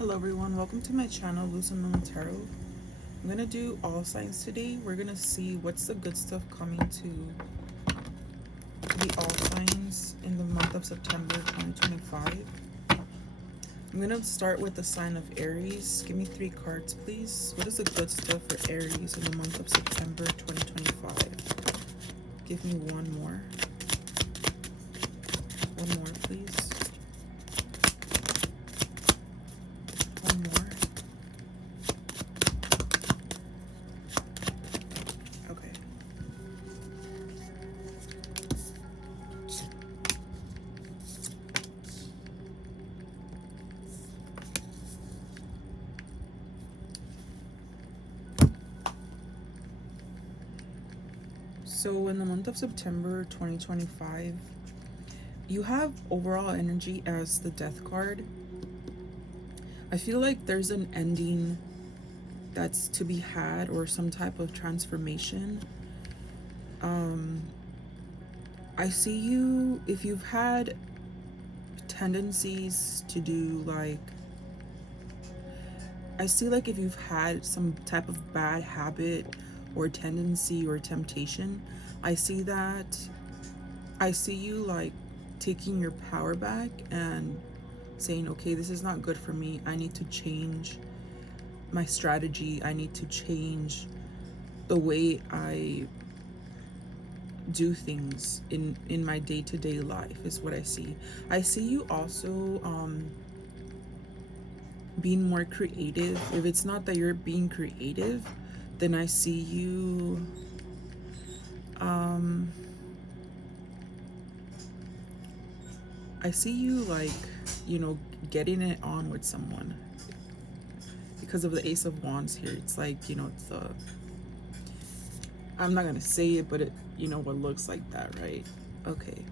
Hello everyone, welcome to my channel, Luz and Moon Tarot. I'm going to do all signs today. We're going to see what's the good stuff coming to the all signs in the month of September 2025. I'm going to start with the sign of Aries. Give me 3 cards, please. What is the good stuff for Aries in the month of September 2025? Give me one more. One more, please. One more. Okay. So in the month of September 2025, you have overall energy as the Death card. I feel like there's an ending that's to be had or some type of transformation. I see you, if you've had tendencies to do like, I see like if you've had some type of bad habit or tendency or temptation, I see that, I see you like taking your power back and saying, okay, this is not good for me. I need to change my strategy. I need to change the way I do things in my day-to-day life is what I see. I see you also being more creative. If it's not that you're being creative, then I see you like, you know, getting it on with someone. Because of the Ace of Wands here, it's like, you know, it's I'm not gonna say it, but it, you know what looks like that, right? Okay.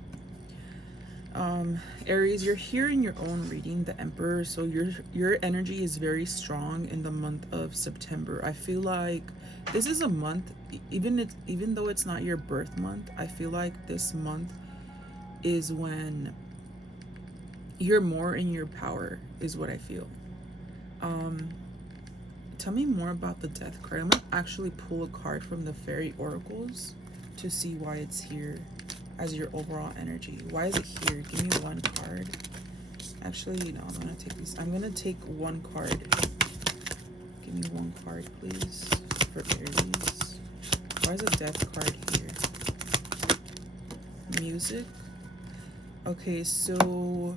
Aries, you're here in your own reading, the Emperor, so your energy is very strong in the month of September. I feel like this is a month, even though it's not your birth month, I feel like this month is when you're more in your power, is what I feel. Tell me more about the Death card. I'm gonna actually pull a card from the Fairy Oracles to see why it's here as your overall energy. Why is it here? Give me one card. Actually, you know, I'm gonna take these. I'm gonna take one card. Give me one card, please, for Aries. Why is a Death card here? Music. Okay, so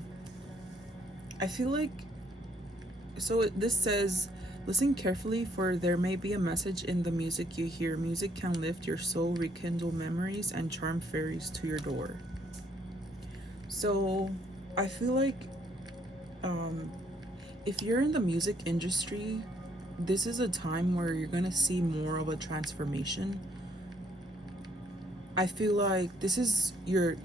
I feel like, so this says, listen carefully, for there may be a message in the music you hear. Music can lift your soul, rekindle memories, and charm fairies to your door. So I feel like if you're in the music industry, this is a time where you're gonna see more of a transformation. I feel like this is your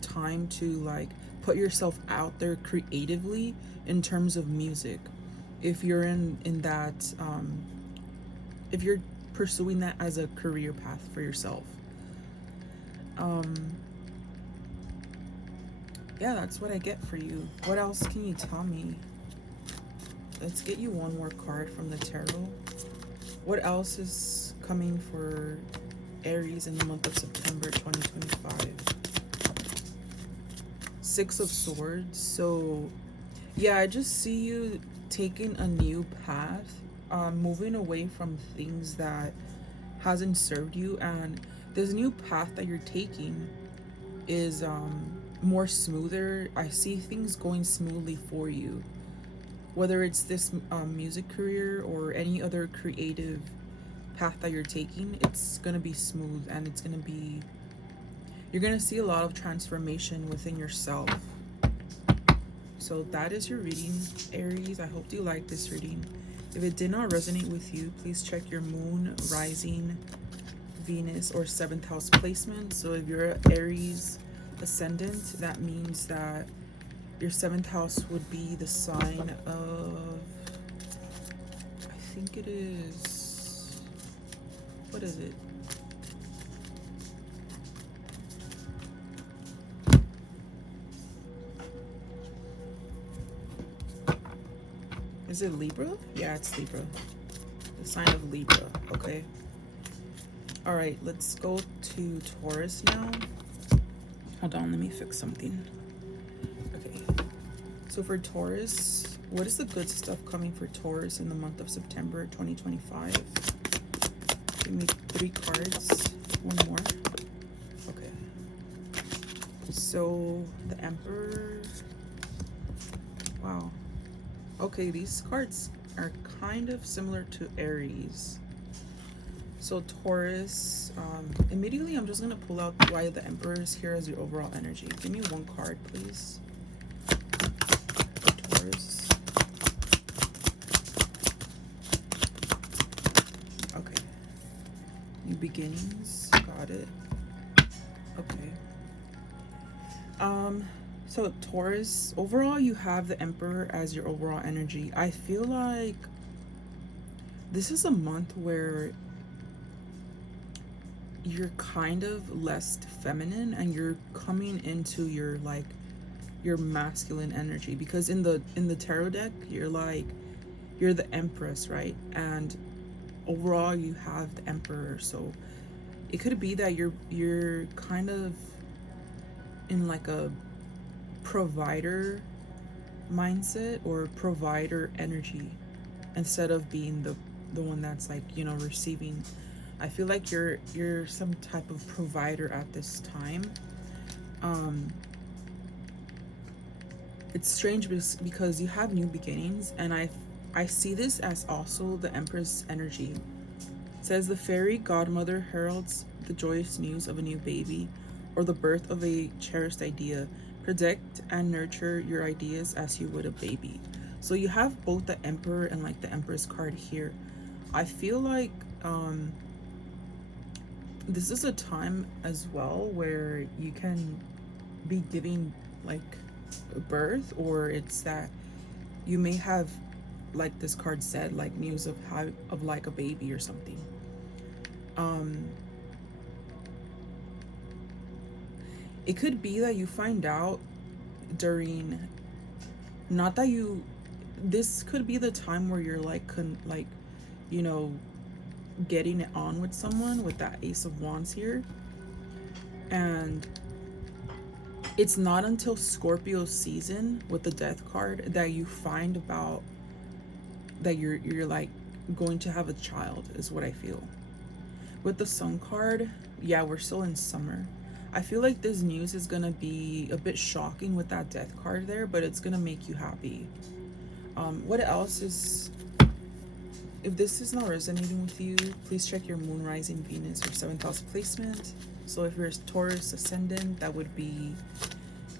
time to like put yourself out there creatively in terms of music. If you're in that if you're pursuing that as a career path for yourself. Yeah, that's what I get for you. What else can you tell me? Let's get you one more card from the tarot. What else is coming for Aries in the month of September 2025? 6 of Swords. So yeah, I just see you taking a new path, moving away from things that hasn't served you, and this new path that you're taking is more smoother. I see things going smoothly for you, whether it's this music career or any other creative path that you're taking. It's gonna be smooth, and it's gonna be, you're gonna see a lot of transformation within yourself. So that is your reading, Aries. I hope you like this reading. If it did not resonate with you, please check your moon, rising, Venus, or 7th house placement. So if you're an Aries ascendant, that means that your 7th house would be the sign of, I think it is, what is it? Is it Libra? Yeah, it's Libra. The sign of Libra. Okay. All right, let's go to Taurus now. Hold on, let me fix something. Okay. So for Taurus, what is the good stuff coming for Taurus in the month of September 2025? Give me 3 cards. One more. Okay. So the Emperor. Wow. Okay, these cards are kind of similar to Aries. So Taurus, immediately I'm just going to pull out why the Emperor is here as your overall energy. Give me 1 card, please. For Taurus. Okay. New beginnings. Got it. Okay. So Taurus, overall you have the Emperor as your overall energy. I feel like this is a month where you're kind of less feminine and you're coming into your like your masculine energy, because in the tarot deck you're the Empress, right? And overall you have the Emperor. So it could be that you're kind of in like a provider mindset or provider energy instead of being the one that's like, you know, receiving. I feel like you're some type of provider at this time. It's strange because you have new beginnings, and I see this as also the Empress energy. It says the fairy godmother heralds the joyous news of a new baby or the birth of a cherished idea. Protect and nurture your ideas as you would a baby. So you have both the Emperor and like the Empress card here. I feel like this is a time as well where you can be giving like birth, or it's that you may have, like this card said, like news of like a baby or something. It could be that you find out during, not that you, this could be the time where you're like you know, getting it on with someone with that Ace of Wands here. And it's not until Scorpio season with the Death card that you find about that you're like going to have a child, is what I feel. With the Sun card, yeah, we're still in summer. I feel like this news is gonna be a bit shocking with that Death card there, but it's gonna make you happy. What else is, if this is not resonating with you, please check your moon, rising, Venus, or 7th house placement. So if you're Taurus ascendant, that would be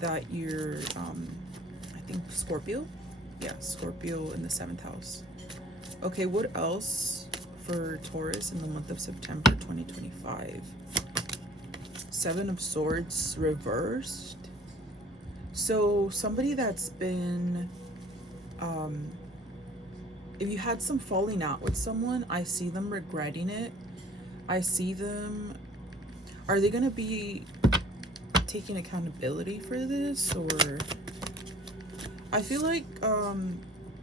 that you're I think Scorpio. Yeah, Scorpio in the 7th house. Okay, what else for Taurus in the month of September 2025? 7 of Swords reversed. So somebody that's been if you had some falling out with someone, I see them regretting it. I see them, are they gonna be taking accountability for this? Or I feel like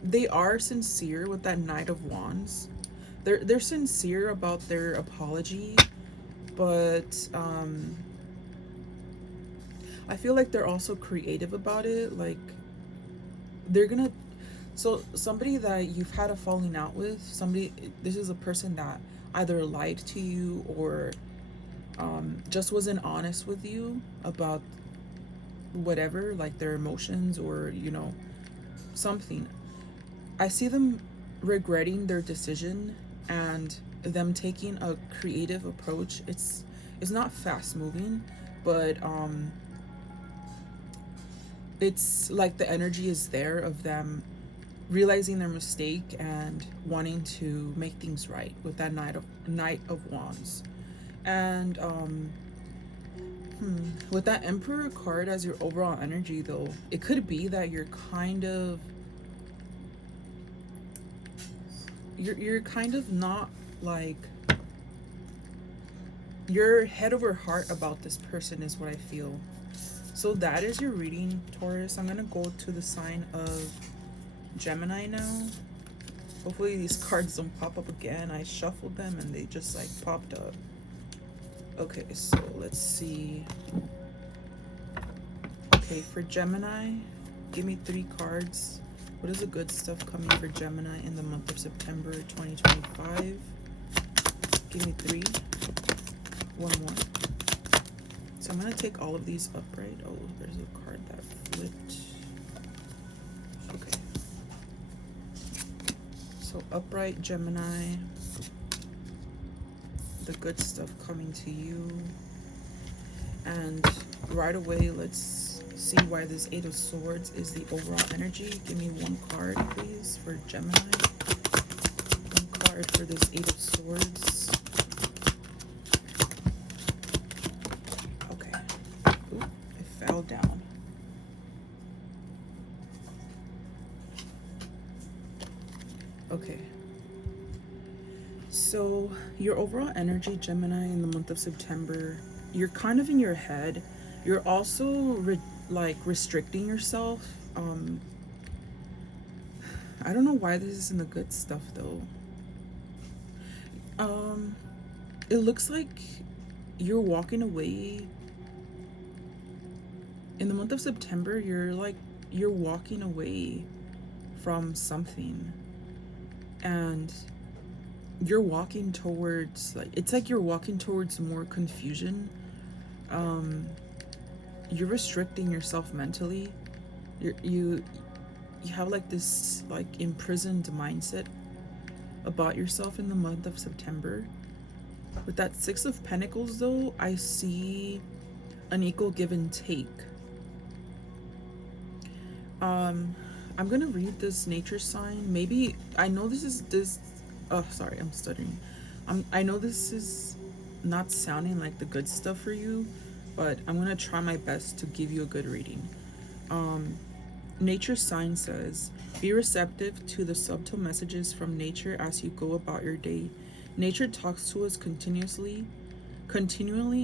they are sincere with that Knight of Wands. They're sincere about their apology, but I feel like they're also creative about it. Like they're gonna, so somebody that you've had a falling out with, somebody, this is a person that either lied to you or just wasn't honest with you about whatever, like their emotions or, you know, something. I see them regretting their decision and them taking a creative approach. It's not fast moving, but it's like the energy is there of them realizing their mistake and wanting to make things right with that Knight of Wands. And with that Emperor card as your overall energy, though, it could be that you're kind of not like, you're head over heart about this person, is what I feel. So that is your reading, Taurus. I'm gonna go to the sign of Gemini now. Hopefully these cards don't pop up again. I shuffled them and they just like popped up. Okay, so let's see. Okay, for Gemini, give me 3 cards. What is the good stuff coming for Gemini in the month of September 2025? Give me 3. One more. So I'm going to take all of these upright. Oh, there's a card that flipped. Okay. So upright Gemini. The good stuff coming to you. And right away, let's see why this 8 of Swords is the overall energy. Give me 1 card, please, for Gemini. 1 card for this 8 of Swords. Okay. Ooh, it fell down. Okay. So your overall energy, Gemini, in the month of September, you're kind of in your head. You're also restricting yourself. I don't know why this isn't the good stuff though. It looks like you're walking away in the month of September. You're walking away from something, and you're walking towards it's like you're walking towards more confusion. You're restricting yourself mentally. You have like this like imprisoned mindset about yourself in the month of September. With that 6 of Pentacles though, I see an equal give and take. I'm gonna read this nature sign. Maybe I know this. Oh, sorry, I'm stuttering. I know this is not sounding like the good stuff for you, but I'm gonna try my best to give you a good reading. Nature sign says, be receptive to the subtle messages from nature as you go about your day. Nature talks to us continually.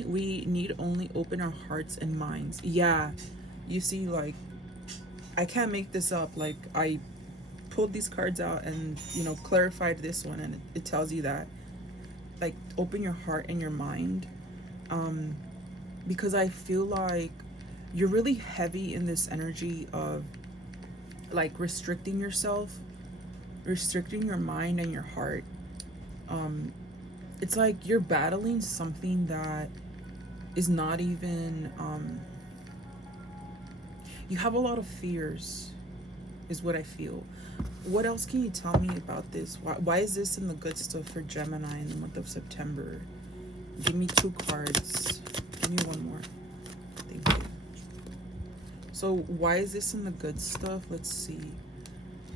We need only open our hearts and minds. Yeah, you see, like, I can't make this up. Like, I pulled these cards out and, clarified this one, and it tells you that, like, open your heart and your mind. Because I feel like you're really heavy in this energy of, like, restricting yourself, restricting your mind and your heart. It's like you're battling something that is not even, you have a lot of fears, is what I feel. What else can you tell me about this? Why is this in the good stuff for Gemini in the month of September? Give me 2 cards. Give me 1 more. Thank you. So why is this in the good stuff? Let's see.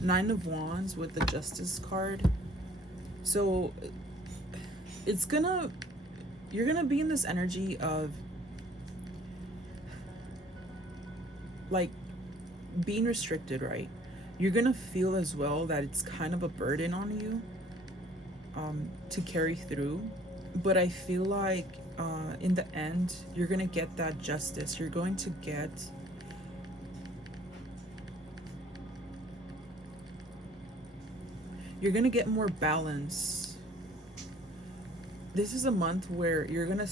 9 of Wands with the Justice card. So you're gonna be in this energy of, like, being restricted, right? You're gonna feel as well that it's kind of a burden on you to carry through. But I feel like in the end, you're gonna get that justice. You're going to get more balance. This is a month where you're gonna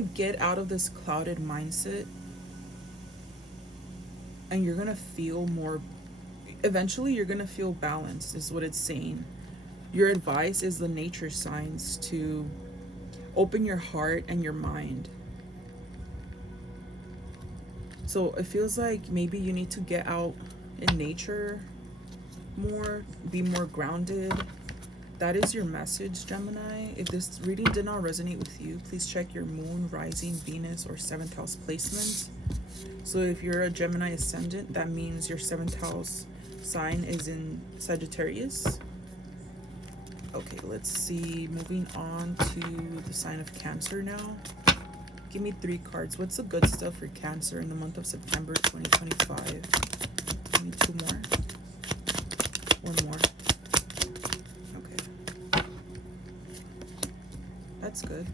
get out of this clouded mindset, and you're gonna feel more. Eventually you're gonna feel balanced, is what it's saying. Your advice is the nature signs to open your heart and your mind. So it feels like maybe you need to get out in nature more, be more grounded. That is your message, Gemini. If this reading did not resonate with you, please check your moon, rising, Venus, or 7th house placements. So if you're a Gemini ascendant, that means your 7th house sign is in Sagittarius. Okay, let's see. Moving on to the sign of Cancer now. Give me 3 cards. What's the good stuff for Cancer in the month of September 2025? Give me 2 more. 1 more. That's good.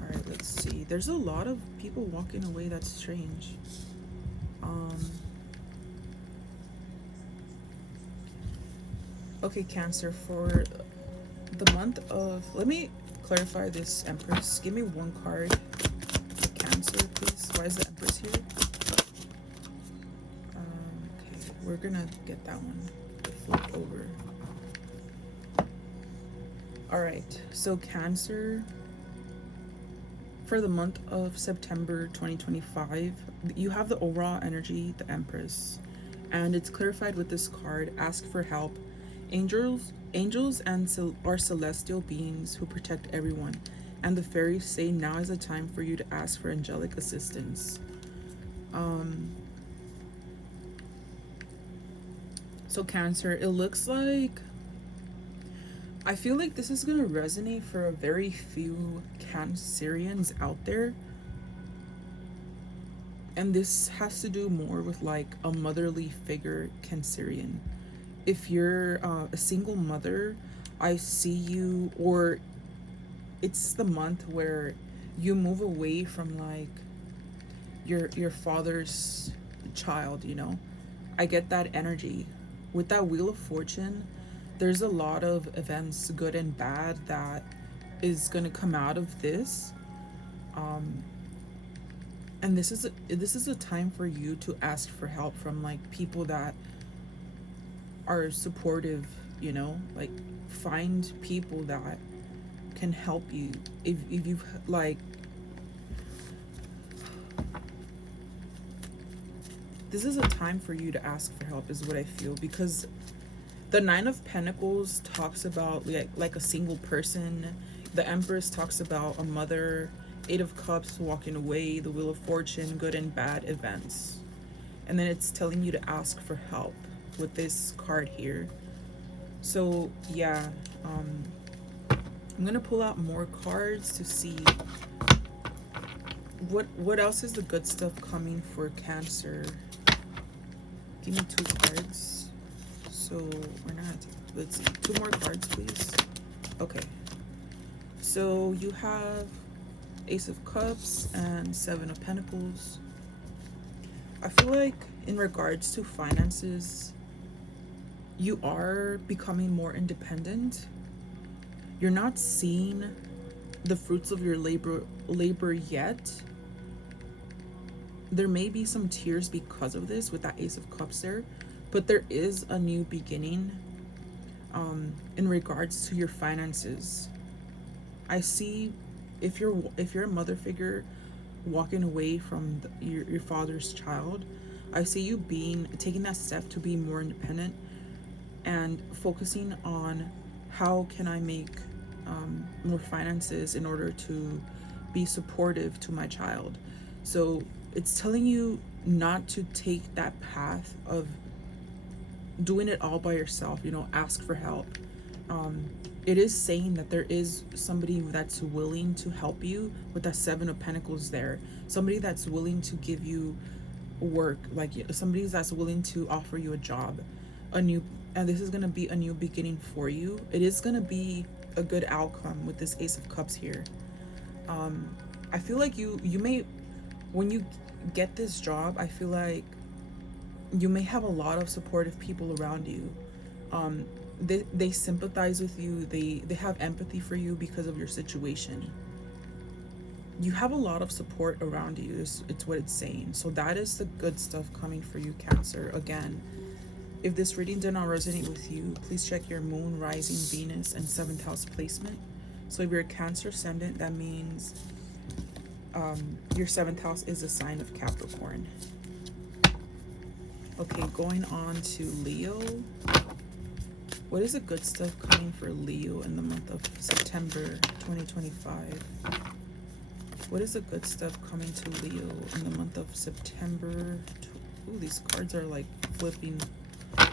All right, let's see. There's a lot of people walking away. That's strange. Okay, Cancer, for the month of, let me clarify this Empress. Give me one card for Cancer, please. Why is the Empress here? Okay, we're gonna get that one flipped over. All right, so Cancer, for the month of September 2025, you have the overall energy, the Empress, and it's clarified with this card. Ask for help. Angels and are celestial beings who protect everyone, and the fairies say now is the time for you to ask for angelic assistance. So Cancer, it looks like, I feel like this is gonna resonate for a very few Cancerians out there. And this has to do more with like a motherly figure Cancerian. If you're a single mother, I see you, or it's the month where you move away from like your father's child, you know. I get that energy. With that Wheel of Fortune, there's a lot of events, good and bad, that is going to come out of this. And this is a time for you to ask for help from like people that are supportive, you know, like find people that can help you. If you've like, this is a time for you to ask for help is what I feel, because the Nine of Pentacles talks about like a single person. The Empress talks about a mother. Eight of Cups, walking away. The Wheel of Fortune, good and bad events. And then it's telling you to ask for help with this card here. So yeah, I'm gonna pull out more cards to see what else is the good stuff coming for Cancer. Give me 2 cards. So we're not, let's see, 2 more cards please. Okay, so you have Ace of Cups and 7 of Pentacles. I feel like in regards to finances, you are becoming more independent. You're not seeing the fruits of your labor yet. There may be some tears because of this with that Ace of Cups there, but there is a new beginning in regards to your finances. I see if you're a mother figure walking away from your father's child, I see you taking that step to be more independent and focusing on how can I make more finances in order to be supportive to my child. So it's telling you not to take that path of doing it all by yourself, you know, ask for help. It is saying that there is somebody that's willing to help you with that 7 of Pentacles there. Somebody that's willing to give you work, like somebody that's willing to offer you a job, and this is going to be a new beginning for you. It is going to be a good outcome with this Ace of Cups here. I feel like you may, when you get this job, I feel like you may have a lot of supportive people around you. They sympathize with you. They have empathy for you because of your situation. You have a lot of support around you. It's what it's saying. So that is the good stuff coming for you, Cancer. Again, if this reading did not resonate with you, please check your moon, rising, Venus, and 7th house placement. So if you're a Cancer ascendant, that means your 7th house is a sign of Capricorn. Okay, going on to Leo. What is the good stuff coming for Leo in the month of September 2025? What is the good stuff coming to Leo in the month of September? Ooh, these cards are like flipping. Oh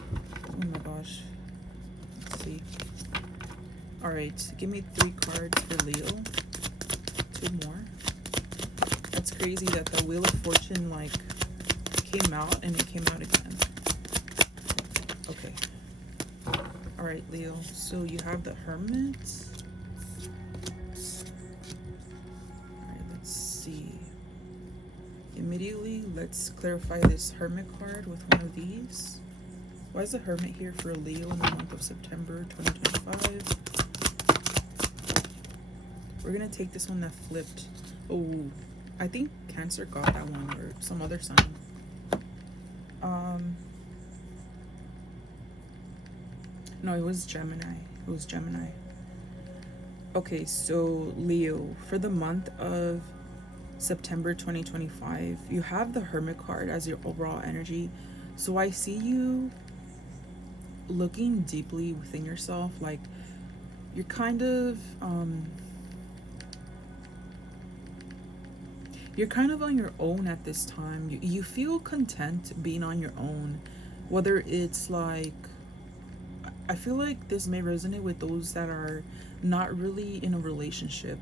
my gosh. Let's see. All right, give me 3 cards for Leo. 2 more. That's crazy that the Wheel of Fortune like came out and it came out again. Okay. All right, Leo. So you have the Hermit. All right, let's see. Immediately, let's clarify this Hermit card with one of these. Why is the Hermit here for Leo in the month of September 2025? We're gonna take this one that flipped. Oh, I think Cancer got that one, or some other sign. No, it was Gemini. It was Gemini. Okay, so Leo, for the month of September 2025, you have the Hermit card as your overall energy. So I see you looking deeply within yourself. Like, you're kind of on your own at this time. You feel content being on your own, whether it's like, I feel like this may resonate with those that are not really in a relationship.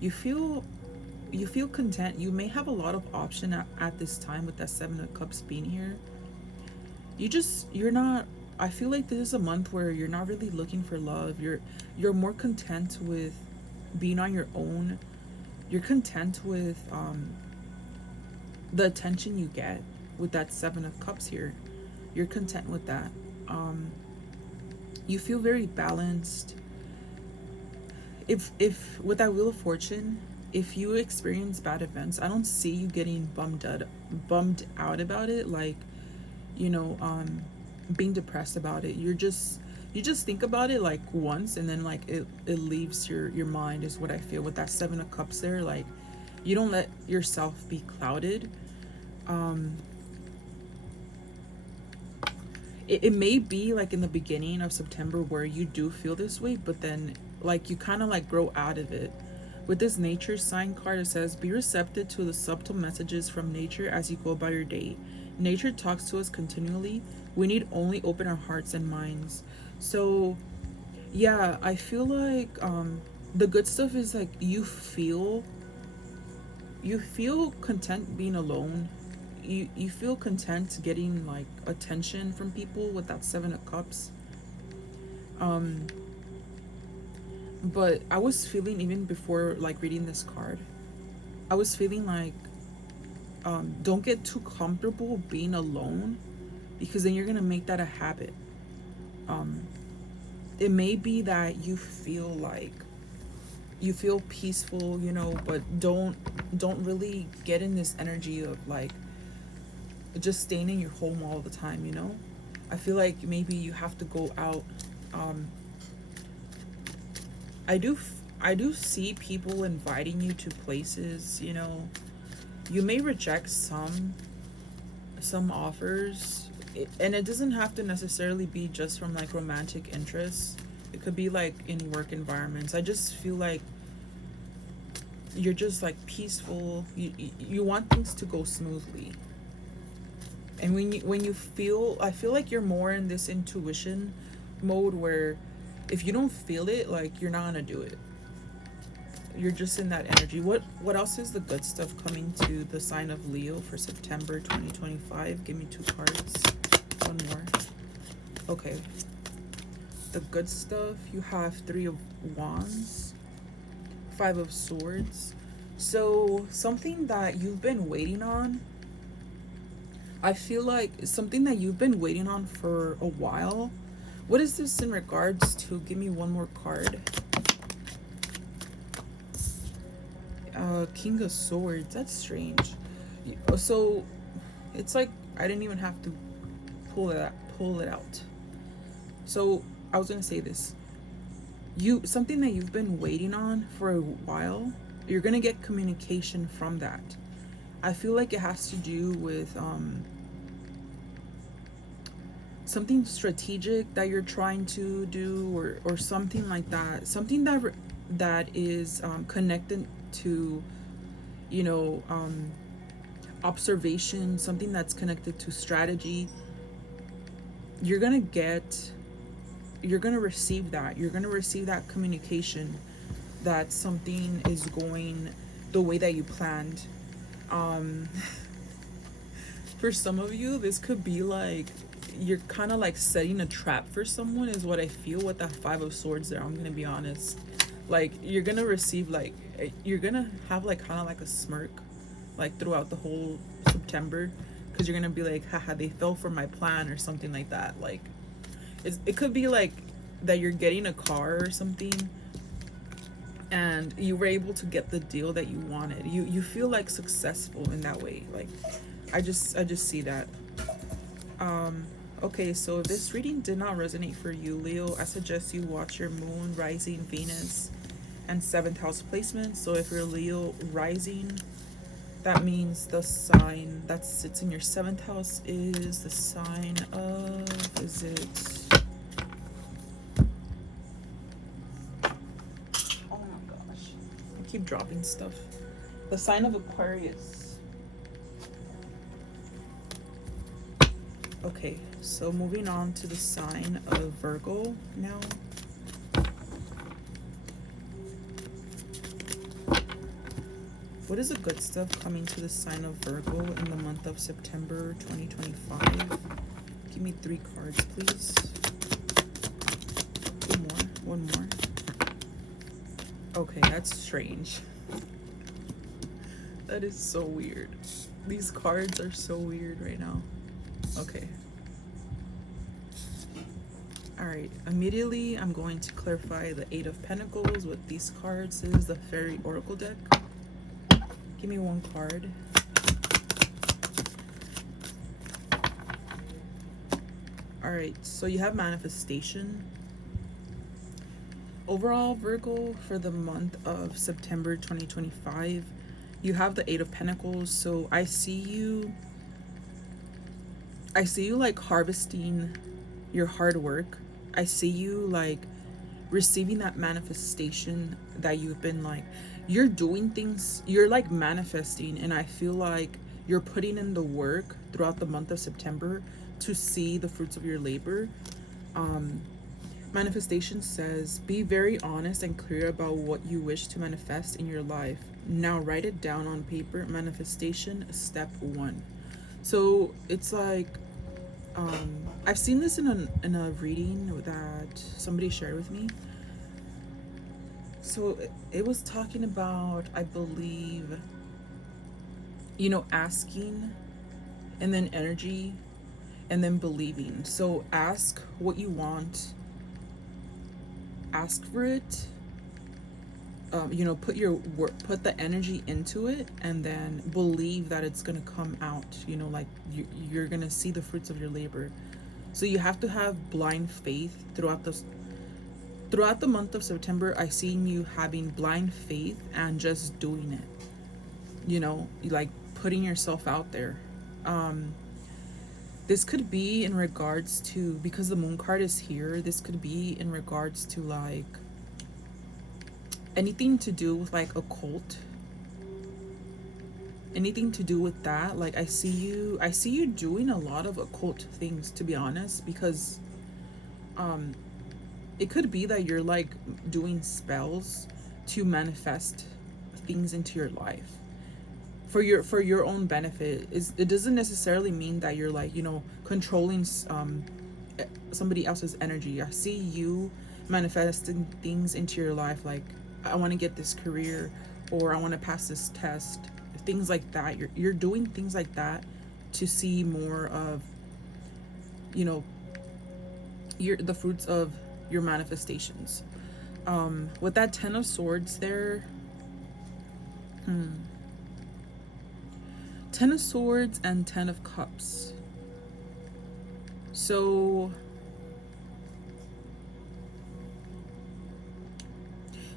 You feel content. You may have a lot of option at this time with that Seven of Cups being here. You're not, I feel like this is a month where you're not really looking for love. You're more content with being on your own. You're content with the attention you get with that Seven of Cups here. You're content with that. You feel very balanced. If with that Wheel of Fortune, if you experience bad events, I don't see you getting bummed out about it, like, you know, being depressed about it. You just think about it like once, and then like it leaves your mind, is what I feel with that Seven of Cups there. Like, you don't let yourself be clouded. It may be like in the beginning of September where you do feel this way, but then like you kind of like grow out of it. With this nature sign card, it says, be receptive to the subtle messages from nature as you go about your day. Nature talks to us continually. We need only open our hearts and minds. So yeah, I feel like the good stuff is like you feel content being alone. You feel content getting like attention from people with that Seven of Cups. But I was feeling, even before like reading this card, I was feeling like don't get too comfortable being alone, because then you're gonna make that a habit. It may be that you feel peaceful, you know, but don't really get in this energy of like just staying in your home all the time, you know. I feel like maybe you have to go out. I do see people inviting you to places, you know. You may reject some offers, and it doesn't have to necessarily be just from like romantic interests. It could be like in work environments. I just feel like you're just like peaceful. You want things to go smoothly. And when you feel, I feel like you're more in this intuition mode where if you don't feel it, like, you're not gonna do it. You're just in that energy. What else is the good stuff coming to the sign of Leo for September 2025? Give me 2 cards. One more. Okay. The good stuff, you have 3 of Wands, 5 of Swords. So something that you've been waiting on, I feel like something that you've been waiting on for a while. What is this in regards to? Give me one more card. King of Swords. That's strange. So it's like I didn't even have to pull it out. So I was gonna say this. Something that you've been waiting on for a while, you're gonna get communication from that. I feel like it has to do with something strategic that you're trying to do, or something like that. Something that is connected to, you know, observation. Something that's connected to strategy. You're gonna receive that. You're gonna receive that communication that something is going the way that you planned. For some of you, this could be like you're kind of like setting a trap for someone, is what I feel with that 5 of Swords there. I'm gonna be honest. Like, you're gonna receive, like, you're gonna have like kind of like a smirk like throughout the whole September, because you're gonna be like, haha, they fell for my plan or something like that. Like, it could be like that you're getting a car or something and you were able to get the deal that you wanted. You feel like successful in that way. Like, I just see that. Okay, so if this reading did not resonate for you, Leo, I suggest you watch your moon, rising, Venus, and seventh house placement. So if you're Leo rising, that means the sign that sits in your seventh house is the sign of, is it? Oh my gosh. I keep dropping stuff. The sign of Aquarius. Okay, so moving on to the sign of Virgo now. What is the good stuff coming to the sign of Virgo in the month of September 2025? Give me 3 cards, please. 2 more. 1 more. Okay, that's strange. That is so weird. These cards are so weird right now. Okay. Alright, immediately I'm going to clarify the 8 of Pentacles with these cards. This is the Fairy Oracle deck. Give me 1 card. Alright, so you have manifestation. Overall, Virgo, for the month of September 2025, you have the 8 of Pentacles. So I see you like harvesting your hard work. I see you like receiving that manifestation that you've been like, you're doing things, you're like manifesting, and I feel like you're putting in the work throughout the month of September to see the fruits of your labor. Manifestation says, be very honest and clear about what you wish to manifest in your life. Now write it down on paper. Manifestation step 1. So it's like, I've seen this in a reading that somebody shared with me. So it was talking about, I believe, asking, and then energy, and then believing. So ask what you want, ask for it, put your work, put the energy into it, and then believe that it's gonna come out. Like you're gonna see the fruits of your labor. So you have to have blind faith throughout the month of September. I seen you having blind faith and just doing it. Like putting yourself out there. This could be in regards to, because the moon card is here, this could be in regards to like anything to do with like occult, anything to do with that. Like I see you doing a lot of occult things, to be honest, because it could be that you're like doing spells to manifest things into your life for your own benefit. It doesn't necessarily mean that you're like controlling somebody else's energy. I see you manifesting things into your life, like I want to get this career, or I want to pass this test, things like that. You're doing things like that to see more of the fruits of your manifestations. With that 10 of Swords there, 10 of Swords and 10 of Cups. So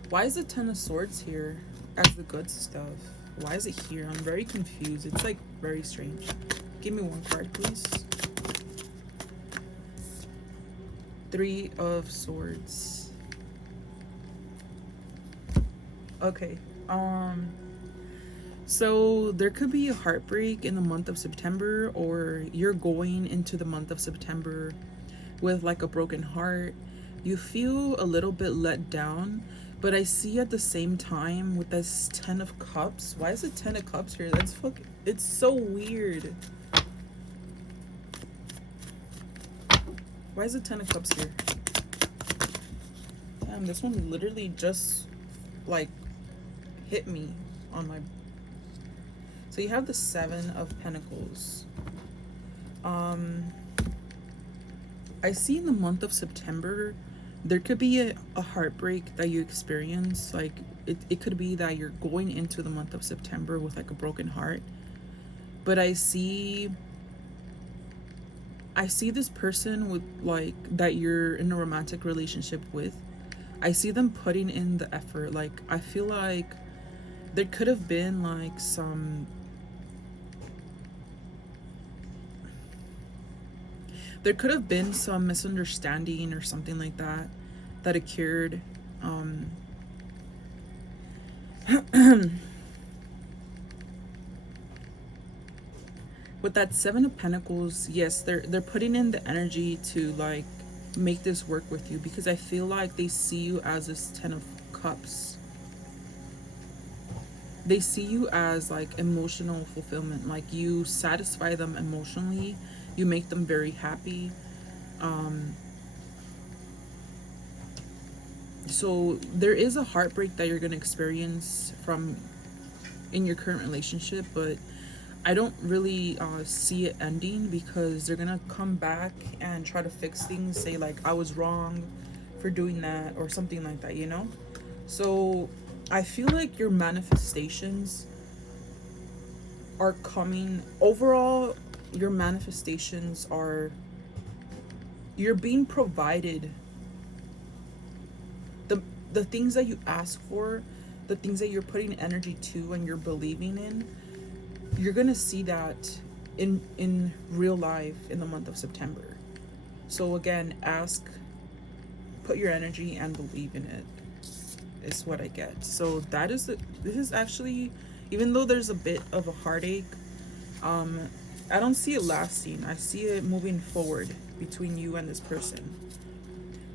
why is the 10 of Swords here as the good stuff? Why is it here? I'm very confused. It's like very strange. Give me 1 card, please. 3 of Swords. Okay. So there could be a heartbreak in the month of September, or you're going into the month of September with like a broken heart. You feel a little bit let down, but I see at the same time with this 10 of Cups. Why is it 10 of Cups here? It's so weird. Why is it 10 of Cups here? Damn, this one literally just like hit me on my... So you have the 7 of Pentacles. um I see in the month of September there could be a heartbreak that you experience. Like it could be that you're going into the month of September with like a broken heart. But I see this person with like that you're in a romantic relationship with. I see them putting in the effort. Like I feel like there could have been like some misunderstanding or something like that that occurred. Um, with that Seven of Pentacles, yes, they're putting in the energy to like make this work with you, because I feel like they see you as this Ten of Cups. They see you as like emotional fulfillment. Like you satisfy them emotionally, you make them very happy. Um, so there is a heartbreak that you're gonna experience from in your current relationship, but I don't really see it ending, because they're gonna come back and try to fix things, say like I was wrong for doing that or something like that, you know? So I feel like your manifestations are coming overall. Your manifestations are, you're being provided the the things that you ask for, the things that you're putting energy to and you're believing in. You're gonna see that in real life in the month of September. So again, ask, put your energy and believe in it is what I get. So this is actually, even though there's a bit of a heartache, um I don't see it lasting. I see it moving forward between you and this person.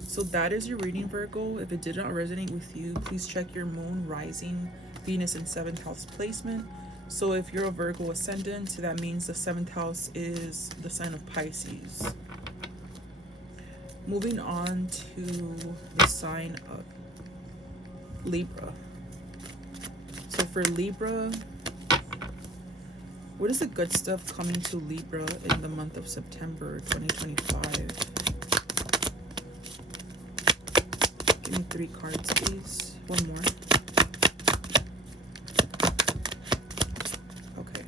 So that is your reading, Virgo. If it did not resonate with you, please check your moon, rising, Venus in seventh house placement. So if you're a Virgo ascendant, that means the seventh house is the sign of Pisces. Moving on to the sign of Libra. So for Libra, what is the good stuff coming to Libra in the month of September 2025? Give me 3 cards, please. One more. Okay.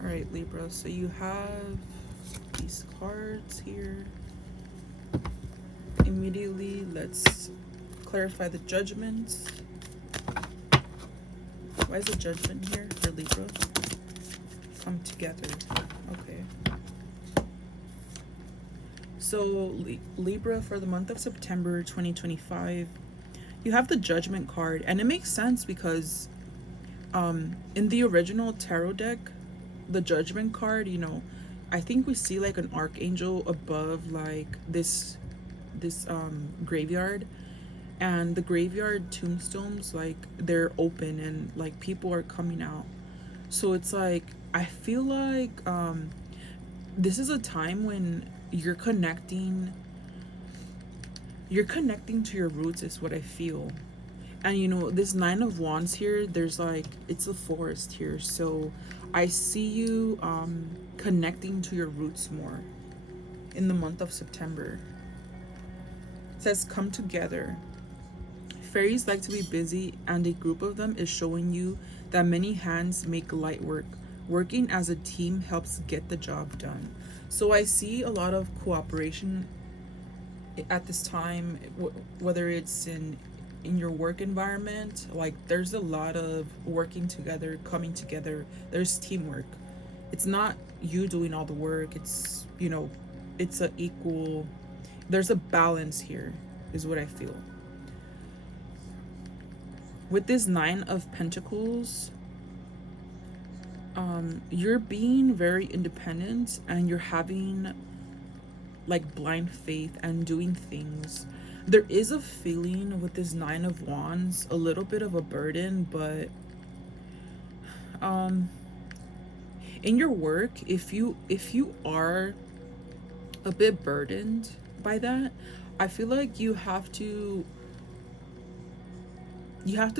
All right, Libra. So you have these cards here. Immediately, let's clarify the Judgment. Why is the Judgment here for Libra? Come together. Okay. So Libra, for the month of September 2025, you have the Judgment card, and it makes sense because in the original tarot deck, the Judgment card, you know, I think we see like an archangel above like this graveyard, and the graveyard tombstones, like they're open and like people are coming out. So it's like I feel like this is a time when you're connecting to your roots, is what I feel. And you know, this Nine of Wands here, there's like, it's a forest here. So I see you connecting to your roots more in the month of September. It says come together. Fairies like to be busy, and a group of them is showing you that many hands make light work. Working as a team helps get the job done. So I see a lot of cooperation at this time, whether it's in your work environment. Like there's a lot of working together, coming together. There's teamwork. It's not you doing all the work. It's, you know, it's a equal, there's a balance here, is what I feel. With this Nine of Pentacles, you're being very independent, and you're having like blind faith and doing things. There is a feeling with this Nine of Wands, a little bit of a burden, but in your work, if you are a bit burdened by that, I feel like you have to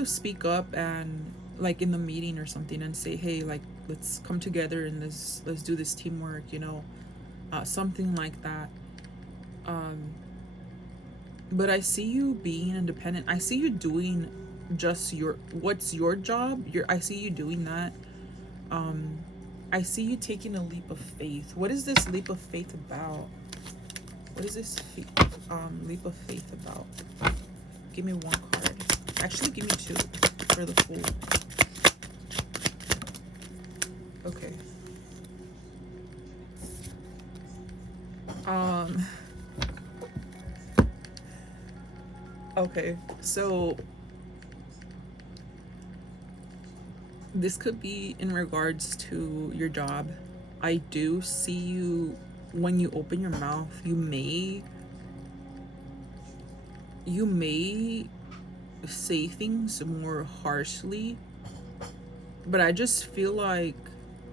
speak up and like in the meeting or something, and say, hey, like, let's come together and let's do this teamwork, something like that. um but I see you being independent. I see you doing just what's your job. I see you doing that. um I see you taking a leap of faith. What is this leap of faith about? What is this leap of faith about? Give me one card. Actually, give me two for the Fool. Okay. Um. Okay. So this could be in regards to your job. I do see you, when you open your mouth, you may say things more harshly, but I just feel like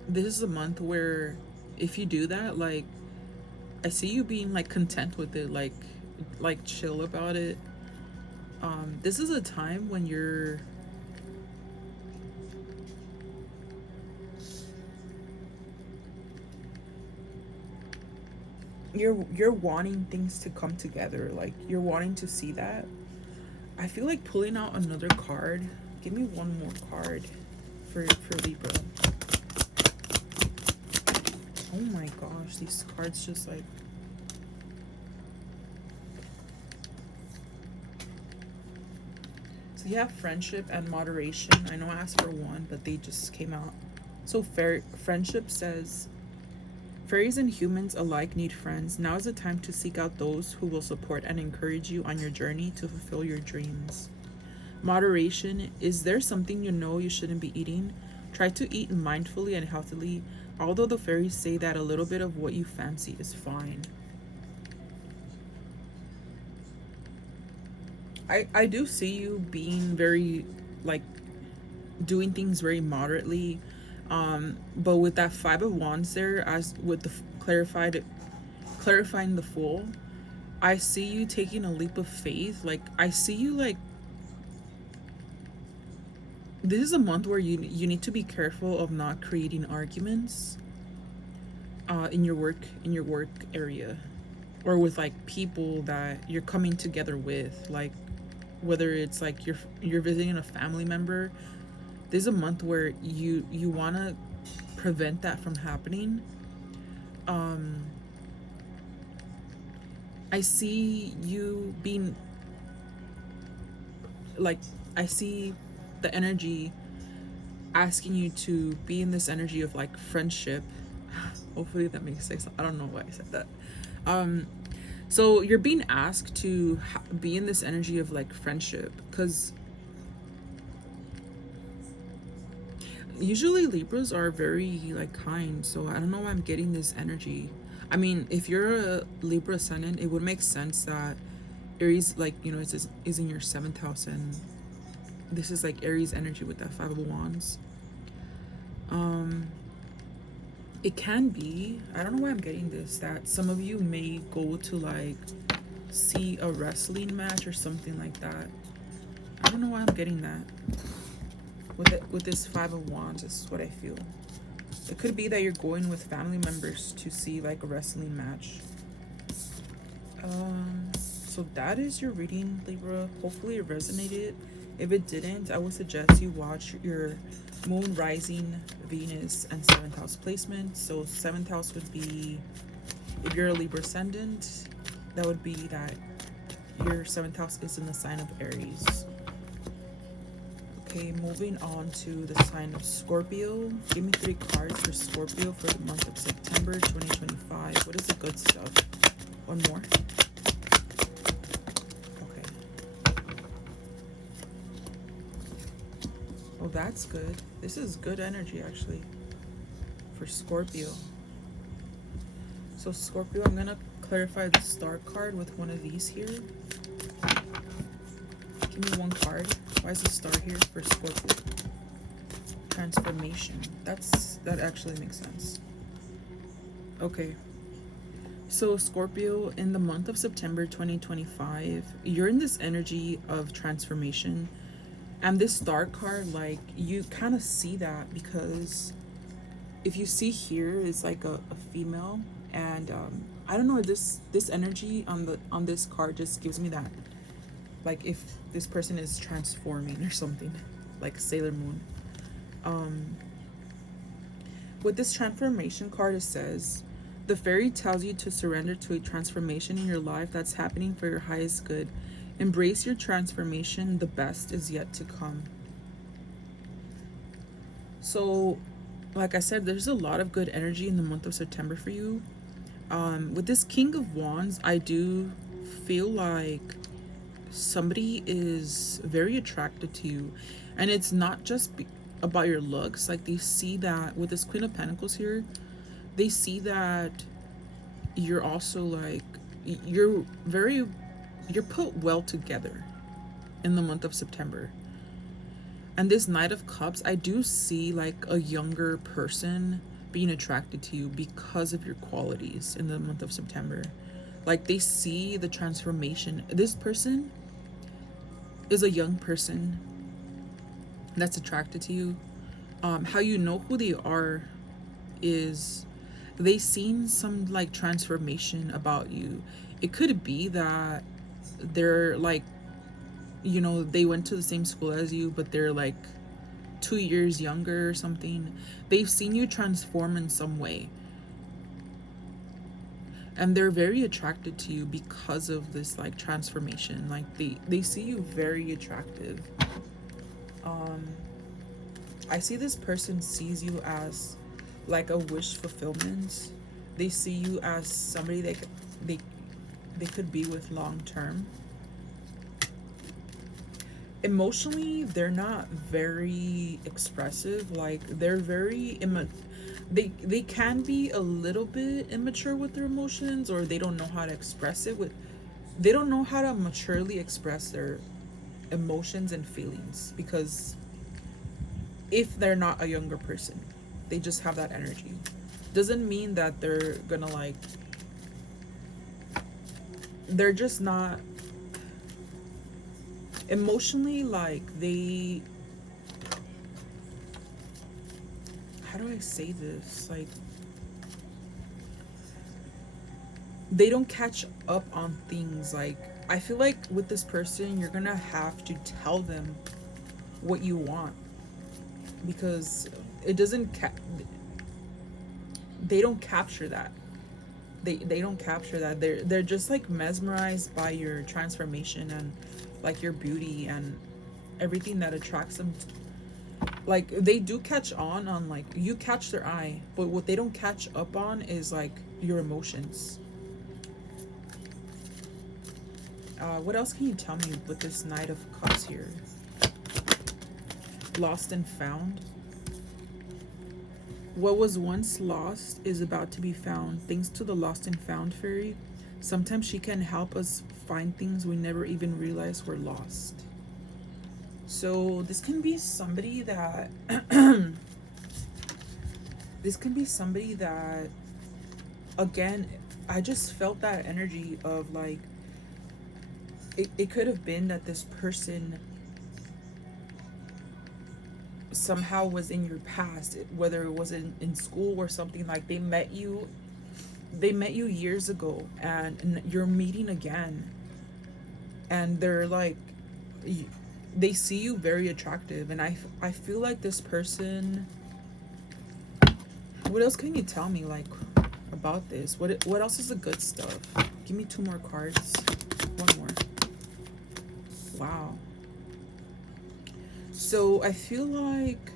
this is a month where if you do that, like, I see you being like content with it, like chill about it. This is a time when you're wanting things to come together, like you're wanting to see that. I feel like pulling out another card. Give me one more card for Libra. Oh my gosh, these cards just like, so you have friendship and moderation. I know I asked for one, but they just came out. So friendship says, fairies and humans alike need friends. Now is the time to seek out those who will support and encourage you on your journey to fulfill your dreams. Moderation, is there something you know you shouldn't be eating? Try to eat mindfully and healthily, although the fairies say that a little bit of what you fancy is fine. I do see you being very, like, doing things very moderately. But with that Five of Wands there, as with the clarifying the Fool, I see you taking a leap of faith. Like, I see you, like, this is a month where you need to be careful of not creating arguments in your work area, or with like people that you're coming together with, like whether it's like you're visiting a family member. This is a month where you want to prevent that from happening. um I see you being like, I see the energy asking you to be in this energy of like friendship. Hopefully that makes sense. I don't know why I said that. um so you're being asked to be in this energy of like friendship, because usually Libras are very like kind, so I don't know why I'm getting this energy. I mean, if you're a Libra ascendant, it would make sense that Aries, like, is in your seventh house, and this is like Aries energy with that Five of Wands. um it can be, I don't know why I'm getting this, that some of you may go to like see a wrestling match or something like that. I don't know why I'm getting that with this Five of Wands. This is what I feel. It could be that you're going with family members to see like a wrestling match. So that is your reading, Libra. Hopefully it resonated. If it didn't, I would suggest you watch your Moon, Rising, Venus, and 7th house placement. So 7th house would be, if you're a Libra ascendant, that would be that your 7th house is in the sign of Aries. Okay, moving on to the sign of Scorpio. Give me 3 cards for Scorpio for the month of September 2025. What is the good stuff? One more. Okay. Oh, that's good. This is good energy, actually, for Scorpio. So Scorpio, I'm gonna clarify the Star card with one of these here. Give me one card. Why is the Star here for Scorpio? Transformation. That actually makes sense. Okay. So Scorpio, in the month of September 2025, you're in this energy of transformation. And this star card, like, you kind of see that because if you see here, it's like a female, and I don't know, this energy on this card just gives me that, like, if this person is transforming or something, like Sailor Moon. Um, with this transformation card, it says, the fairy tells you to surrender to a transformation in your life that's happening for your highest good. Embrace your transformation. The best is yet to come. So, like I said, there's a lot of good energy in the month of September for you. With this King of Wands, I do feel like somebody is very attracted to you, and it's not just about your looks. Like, they see that with this Queen of Pentacles here, they see that you're also like, you're very, you're put well together in the month of September. And this Knight of Cups, I do see like a younger person being attracted to you because of your qualities in the month of September. Like, they see the transformation. This person is a young person that's attracted to you. How you know who they are is they seen some like transformation about you. It could be that they're like, you know, they went to the same school as you, but they're like 2 years younger or something. They've seen you transform in some way, and they're very attracted to you because of this like transformation. Like, they see you very attractive. um I see this person sees you as like a wish fulfillment. They see you as somebody they they could be with long term. Emotionally, they're not very expressive. Like, they're very they can be a little bit immature with their emotions, or they don't know how to express it with they don't know how to maturely express their emotions and feelings, because if they're not a younger person, they just have that energy. Doesn't mean that they're gonna like, they're just not emotionally, like, they, how do I say this, like, they don't catch up on things. Like, I feel like with this person, you're gonna have to tell them what you want, because it doesn't they don't capture that. They don't capture that. They're just like mesmerized by your transformation and like your beauty and everything that attracts them. Like, they do catch on like, you catch their eye, but what they don't catch up on is like your emotions. What else can you tell me with this Knight of Cups here? Lost and found. What was once lost is about to be found. Thanks to the lost and found fairy, sometimes she can help us find things we never even realized were lost. So this can be somebody that this can be somebody that, again, I just felt that energy of like, it could have been that this person somehow was in your past, whether it was in school or something. Like, they met you years ago, and you're meeting again, and they're like, they see you very attractive. And I feel like this person, what else can you tell me like about this? What else is the good stuff? Give me 2 more cards. 1 more. Wow. So I feel like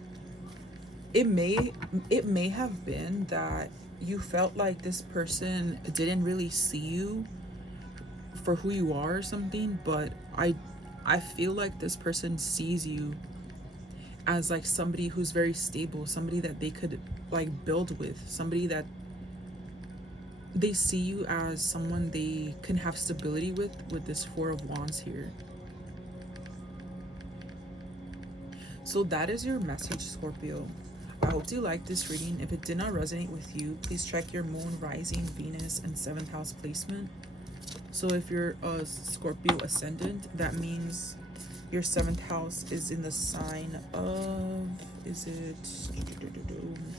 it may have been that you felt like this person didn't really see you for who you are or something, but I feel like this person sees you as like somebody who's very stable, somebody that they could like build with, somebody that they see you as someone they can have stability with this 4 of Wands here. So that is your message, Scorpio. I hope you liked this reading. If it did not resonate with you, please check your moon, rising, Venus, and 7th house placement. So if you're a Scorpio ascendant, that means Your seventh house is in the sign of, is it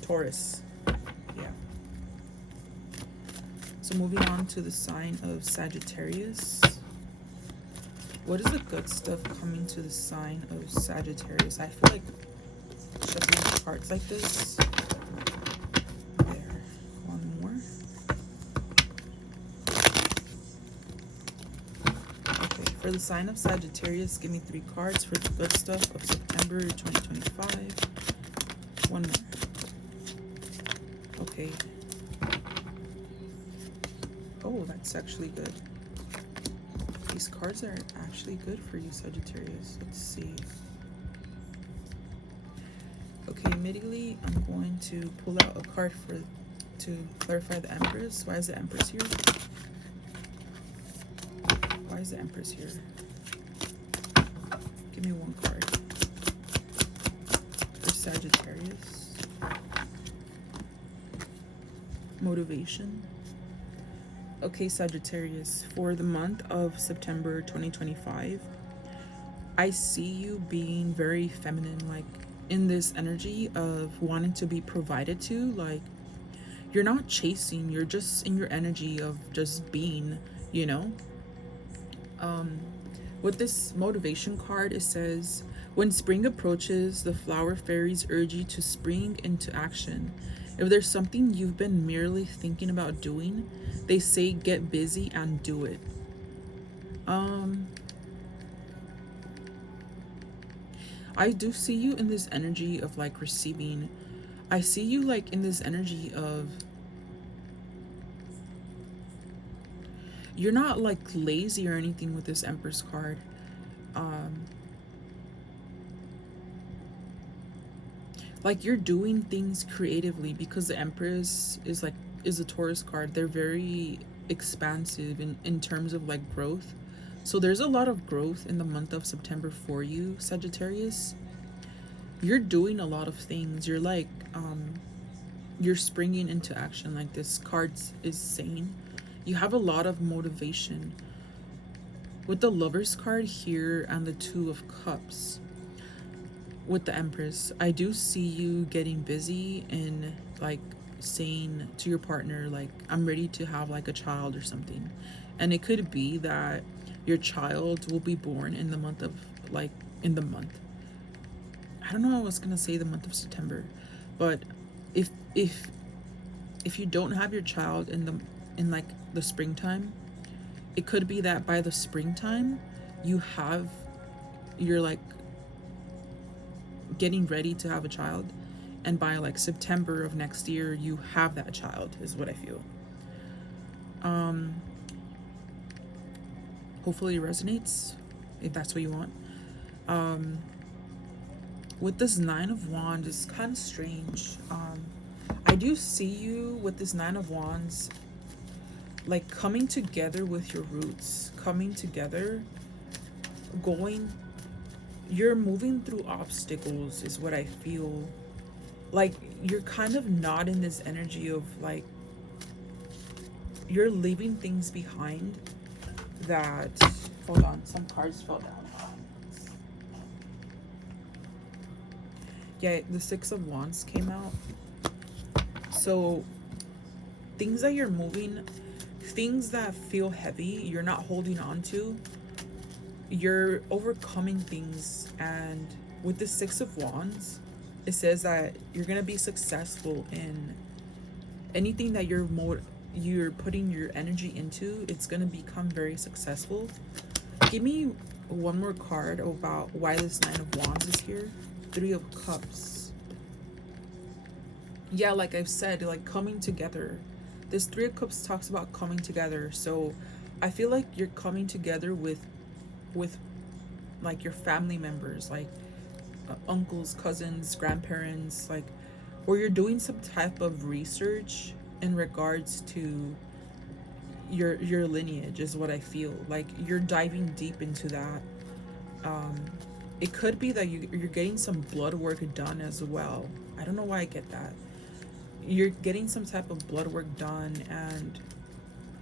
Taurus? Yeah. So moving on to the sign of Sagittarius. What is the good stuff coming to the sign of Sagittarius? I feel like shuffling cards like this. There. One more. Okay, for the sign of Sagittarius, give me 3 cards for the good stuff of September 2025. One more. Okay. Oh, that's actually good. These cards are actually good for you, Sagittarius. Let's see. Okay, immediately I'm going to pull out a card to clarify the Empress. Why is the Empress here? Why is the Empress here? Give me 1 card for Sagittarius. Motivation. Okay, Sagittarius, for the month of September 2025, I see you being very feminine, like in this energy of wanting to be provided to. Like, you're not chasing, you're just in your energy of just being, you know? With this motivation card, it says, when spring approaches, the flower fairies urge you to spring into action. If there's something you've been merely thinking about doing, they say get busy and do it. I do see you in this energy of like receiving. I see you like in this energy of, you're not like lazy or anything with this Empress card. Like you're doing things creatively, because the Empress is a Taurus card. They're very expansive in terms of like growth. So there's a lot of growth in the month of September for you, Sagittarius. You're doing a lot of things. You're like you're springing into action, like this card is saying. You have a lot of motivation. With the Lovers card here and the Two of Cups, with the Empress, I do see you getting busy and like saying to your partner, like, I'm ready to have like a child or something. And it could be that your child will be born in the month of, like, in the month, I don't know, I was gonna say the month of September, but if if you don't have your child in like the springtime, it could be that by the springtime you're like getting ready to have a child, and by like September of next year you have that child, is what I feel. Hopefully it resonates if that's what you want. With this Nine of Wands, it's kind of strange. I do see you with this Nine of Wands like coming together with your roots, coming together, going, you're moving through obstacles, is what I feel. Like you're kind of not in this energy of like, you're leaving things behind that, hold on, some cards fell down. Yeah, the Six of Wands came out. So things that you're moving, things that feel heavy, you're not holding on to, you're overcoming things. And with the Six of Wands, it says that you're gonna be successful in anything that you're putting your energy into. It's gonna become very successful. Give me one more card about why this Nine of Wands is here. Three of Cups. Yeah, like I've said, like coming together. This Three of Cups talks about coming together. So I feel like you're coming together with like your family members, like uncles, cousins, grandparents, like, or you're doing some type of research in regards to your lineage, is what I feel. Like you're diving deep into that. It could be that you're getting some blood work done as well. I don't know why I get that. You're getting some type of blood work done, and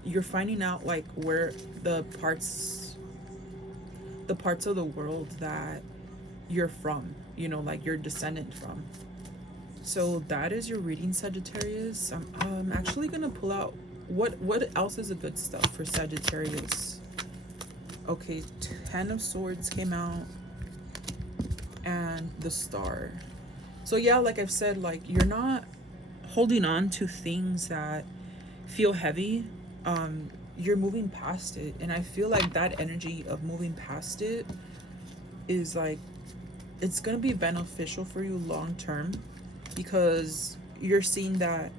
you're finding out like where the parts, the parts of the world that you're from, you know, like you're descendant from. So that is your reading, Sagittarius. I'm actually gonna pull out what else is a good stuff for Sagittarius. Okay, Ten of Swords came out, and the Star. So yeah, like I've said, like you're not holding on to things that feel heavy. You're moving past it, and I feel like that energy of moving past it is like it's gonna be beneficial for you long term, because you're seeing that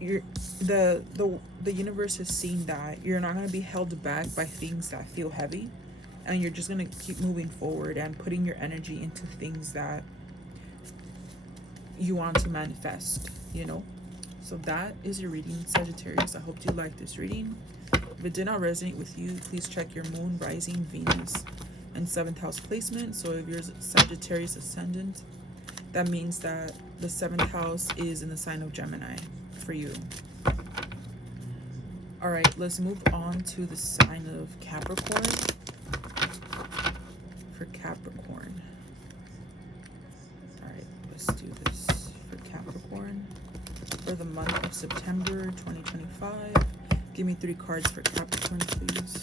you're the universe is seeing that you're not going to be held back by things that feel heavy, and you're just going to keep moving forward and putting your energy into things that you want to manifest, you know. So that is your reading, Sagittarius. I hope you like this reading. If it did not resonate with you, please check your moon, rising, Venus, and 7th house placement. So if you're Sagittarius ascendant, that means that the 7th house is in the sign of Gemini for you. All right, let's move on to the sign of Capricorn. For Capricorn. All right, let's do this for Capricorn. For the month of September 2025. Give me 3 cards for Capricorn, please.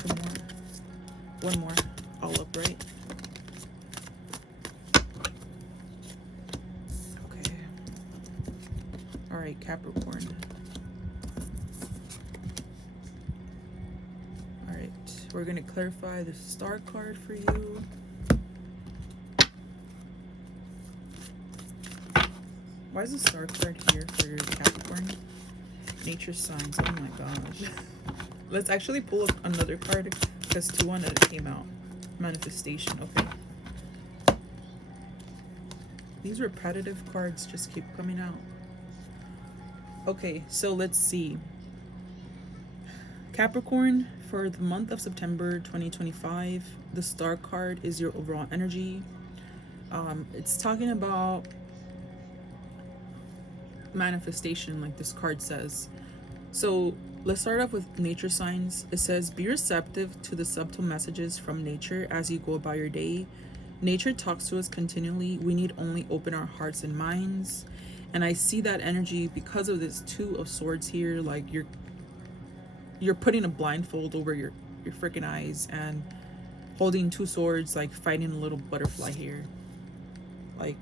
2 more. 1 more. All upright. Okay. All right, Capricorn. All right, we're going to clarify the Star card for you. Why is the Star card here for your Capricorn? Nature signs. Oh my gosh. Let's actually pull up another card because 2 on it came out. Manifestation. Okay. These repetitive cards just keep coming out. Okay, so let's see. Capricorn, for the month of September 2025, the Star card is your overall energy. It's talking about manifestation, like this card says. So let's start off with nature signs. It says, be receptive to the subtle messages from nature as you go about your day. Nature talks to us continually. We need only open our hearts and minds. And I see that energy because of this 2 of Swords here. Like you're putting a blindfold over your freaking eyes and holding 2 swords, like fighting a little butterfly here. Like,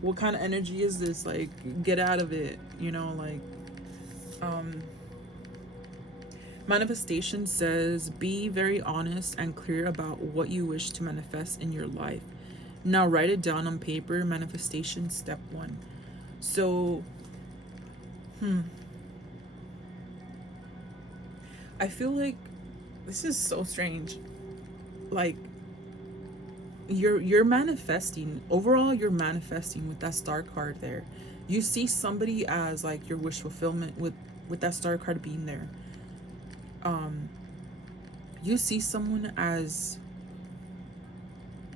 what kind of energy is this? Like, get out of it, you know. Like, manifestation says, be very honest and clear about what you wish to manifest in your life. Now write it down on paper. Manifestation step 1. So I feel like this is so strange. Like, you're manifesting. Overall, you're manifesting with that Star card there. You see somebody as like your wish fulfillment with that Star card being there. You see someone as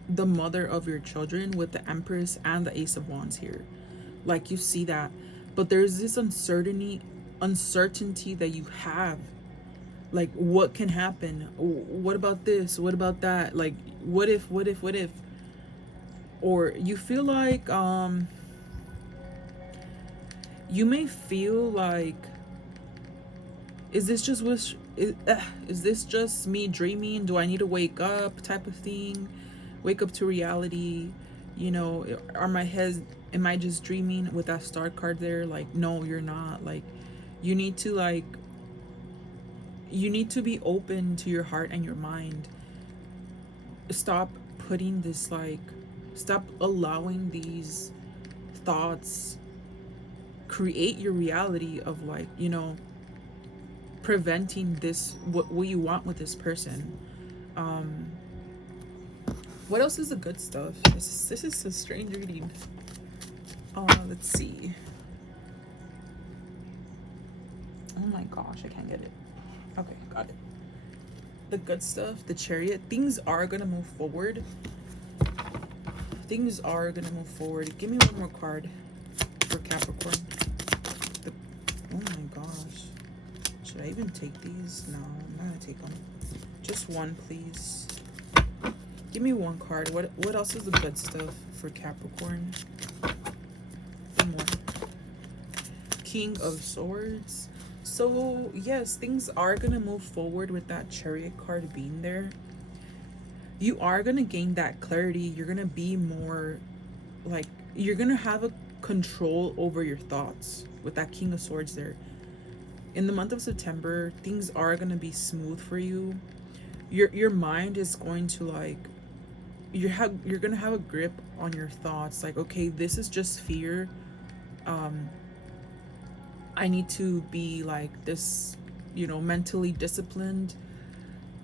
the mother of your children with the Empress and the Ace of Wands here. Like, you see that, but there's this uncertainty that you have. Like, what can happen? What about this? What about that? Like, what if? Or you feel like you may feel like, is this just me dreaming? Do I need to wake up, type of thing? Wake up to reality, you know? Am I just dreaming with that Star card there? Like, no, you're not. Like, you need to be open to your heart and your mind. Stop allowing these thoughts create your reality of, like, you know, preventing this, what you want with this person. What else is the good stuff? This is a strange reading. Let's see. Oh my gosh, I can't get it. Okay, got it. The good stuff, the Chariot. Things are gonna move forward. Things are gonna move forward. Give me 1 more card for Capricorn. Oh my gosh. Should I even take these? No, I'm not gonna take them. Just one, please. Give me one card. What else is the good stuff for Capricorn? One more. King of Swords. So yes, things are gonna move forward with that Chariot card being there. You are gonna gain that clarity. You're gonna be more like, you're gonna have a control over your thoughts with that King of Swords there. In the month of September, things are gonna be smooth for you. Your mind is going to like, you're gonna have a grip on your thoughts. Like, okay, this is just fear. I need to be like this, mentally disciplined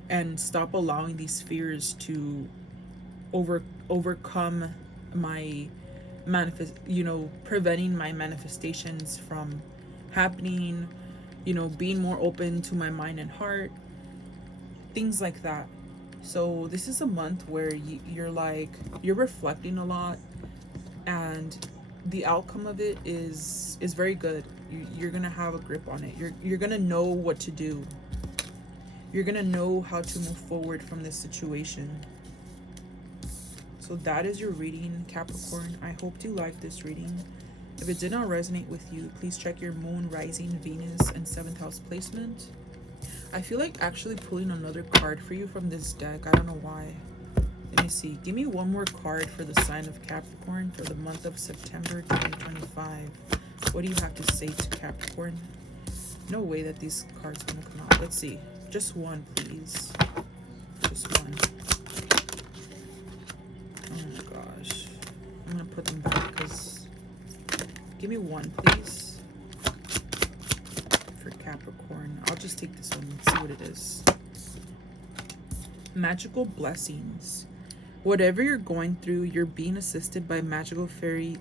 and stop allowing these fears to overcome my preventing my manifestations from happening, being more open to my mind and heart, things like that. So this is a month where you're reflecting a lot, and the outcome of it is very good. You're gonna have a grip on it. You're gonna know what to do. You're gonna know how to move forward from this situation. So that is your reading, Capricorn. I hope you like this reading. If it did not resonate with you, please check your moon, rising, Venus, and 7th house placement. I feel like actually pulling another card for you from this deck. I don't know why. Let me see. Give me one more card for the sign of Capricorn for the month of September 2025. What do you have to say to Capricorn? No way that these cards are going to come out. Let's see. Just one, please. Just one. Oh my gosh. I'm going to put them back because... Give me one, please. For Capricorn. I'll just take this one and see what it is. Magical blessings. Whatever you're going through, you're being assisted by magical fairy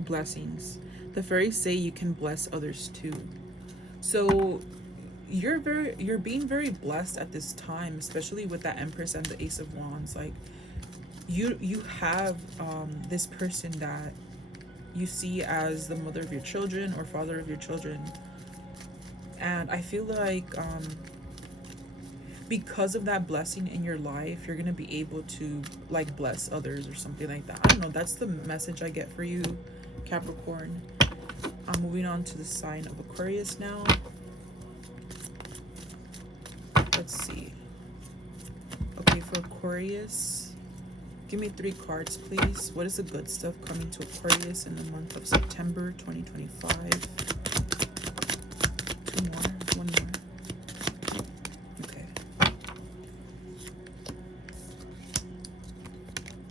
blessings. The fairies say you can bless others too. So you're being very blessed at this time, especially with that Empress and the Ace of Wands. Like you have this person that you see as the mother of your children or father of your children. And I feel like because of that blessing in your life, you're gonna be able to like bless others or something like that. I don't know, that's the message I get for you, Capricorn. I'm moving on to the sign of Aquarius now. Let's see. Okay, for Aquarius, give me 3 cards, please. What is the good stuff coming to Aquarius in the month of September 2025? 2 more, 1 more.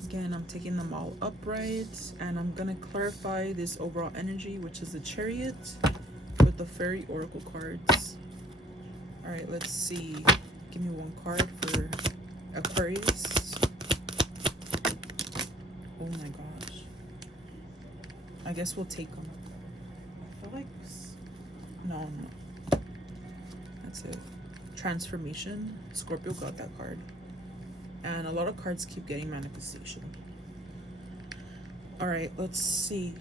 Again, I'm taking them all upright, and I'm gonna clarify this overall energy, which is the Chariot, with the Fairy Oracle cards. All right, let's see. Give me 1 card for Aquarius. Oh my gosh. I guess we'll take them. I feel like no. That's it. Transformation. Scorpio got that card. And a lot of cards keep getting manifestation. All right, let's see.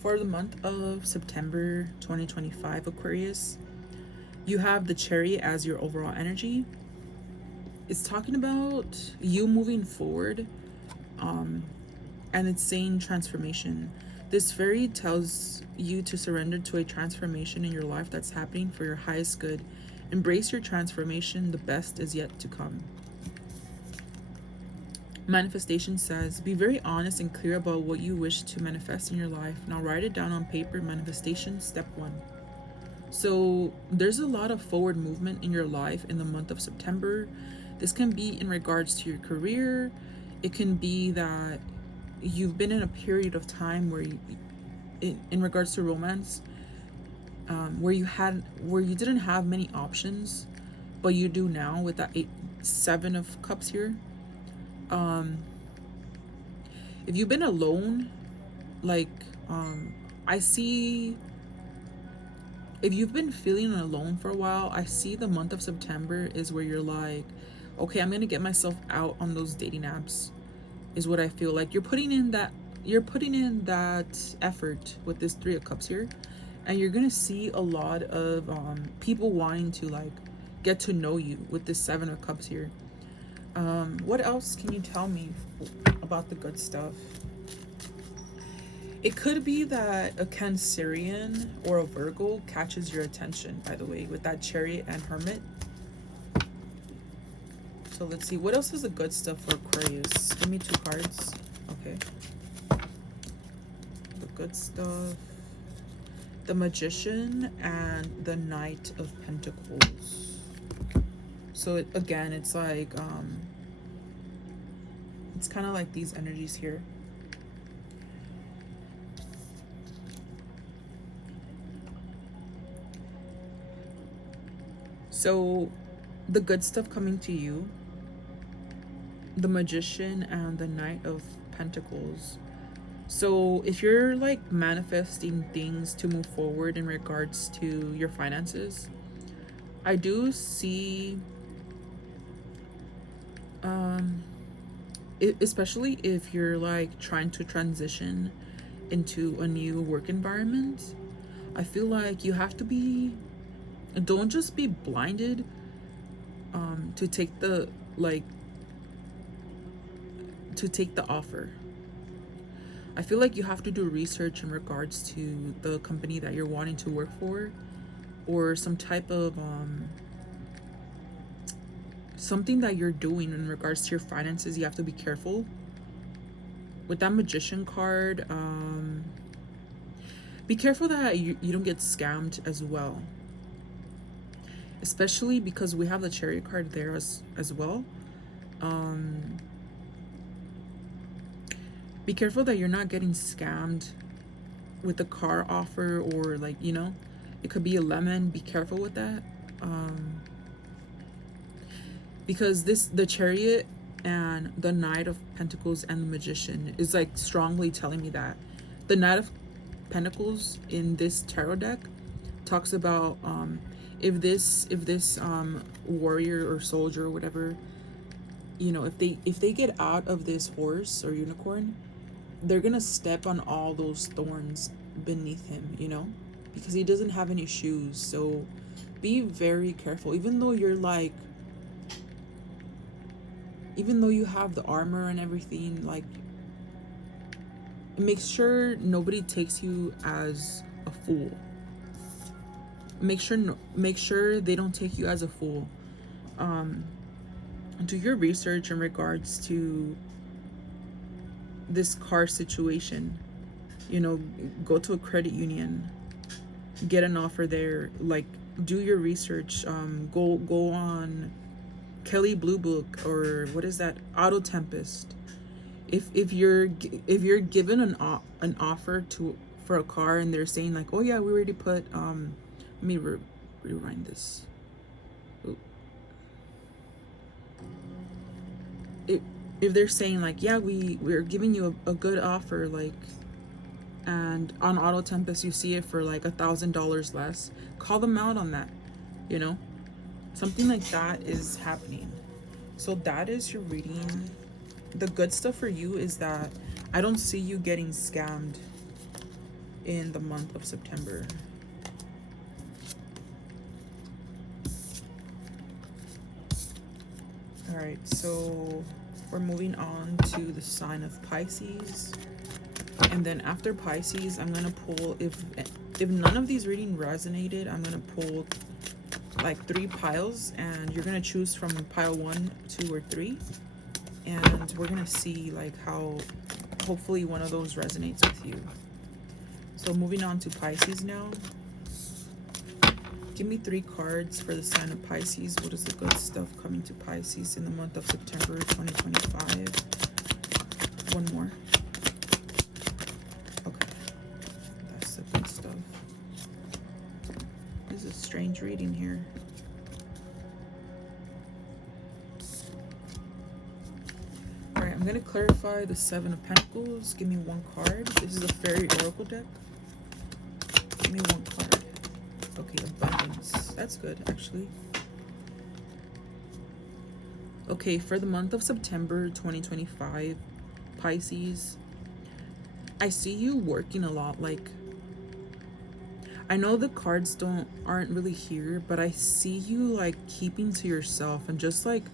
For the month of September 2025, Aquarius, you have the Chariot as your overall energy. It's talking about you moving forward, and it's saying transformation. This fairy tells you to surrender to a transformation in your life that's happening for your highest good. Embrace your transformation. The best is yet to come. Manifestation says, be very honest and clear about what you wish to manifest in your life. Now write it down on paper. Manifestation, step 1. So there's a lot of forward movement in your life in the month of September. This can be in regards to your career. It can be that you've been in a period of time where in regards to romance, where you didn't have many options, but you do now with that 7 of Cups here. If you've been alone, like I see, if you've been feeling alone for a while, I see the month of September is where you're like, okay, I'm gonna get myself out on those dating apps, is what I feel like. You're putting in that effort with this 3 of Cups here, and you're gonna see a lot of people wanting to like get to know you with this Seven of Cups here. What else can you tell me about the good stuff? It could be that a Cancerian or a Virgo catches your attention, by the way, with that Chariot and Hermit. So let's see. What else is the good stuff for Aquarius? Give me 2 cards. Okay. The good stuff. The Magician and the Knight of Pentacles. So again, it's like, it's kind of like these energies here. So the good stuff coming to you, the Magician and the Knight of Pentacles. So if you're like manifesting things to move forward in regards to your finances, I do see, especially if you're like trying to transition into a new work environment, I feel like you have to be, don't just be blinded to take the offer. I feel like you have to do research in regards to the company that you're wanting to work for, or some type of something that you're doing in regards to your finances. You have to be careful with that Magician card. Be careful that you don't get scammed as well, especially because we have the Chariot card there as well. Be careful that you're not getting scammed with a car offer, or like, you know, it could be a lemon. Be careful with that. Because the Chariot and the Knight of Pentacles and the Magician is like strongly telling me that the Knight of Pentacles in this tarot deck talks about if this warrior or soldier or whatever, you know, if they get out of this horse or unicorn, they're gonna step on all those thorns beneath him, you know, because he doesn't have any shoes. So be very careful. Even though you're like, even though you have the armor and everything, like, make sure nobody takes you as a fool. Make sure they don't take you as a fool. Do your research in regards to this car situation. You know, go to a credit union, get an offer there. Like, do your research. Go on Kelly Blue Book, or what is that, Auto Tempest. If you're given an offer for a car, and they're saying like, oh yeah, we already put let me rewind this. If they're saying like, yeah, we're giving you a good offer, like, and on Auto Tempest you see it for like $1,000 less, call them out on that, you know, something like that is happening. So that is your reading. The good stuff for you is that I don't see you getting scammed in the month of September. All right, so we're moving on to the sign of Pisces. And then after Pisces, I'm gonna pull, if none of these reading resonated, I'm gonna pull like 3 piles, and you're gonna choose from pile 1, 2, or 3, and we're gonna see like how hopefully one of those resonates with you. So moving on to Pisces now. Give me 3 cards for the sign of Pisces. What is the good stuff coming to Pisces in the month of September 2025? One more. Okay, that's the good stuff. This is a strange reading here. All right, I'm going to clarify the 7 of Pentacles. Give me 1 card. This is a Fairy Oracle deck. Give me 1 card. Okay, abundance. That's good, actually. Okay, for the month of September 2025, Pisces, I see you working a lot. Like, I know the cards aren't really here, but I see you like keeping to yourself and just like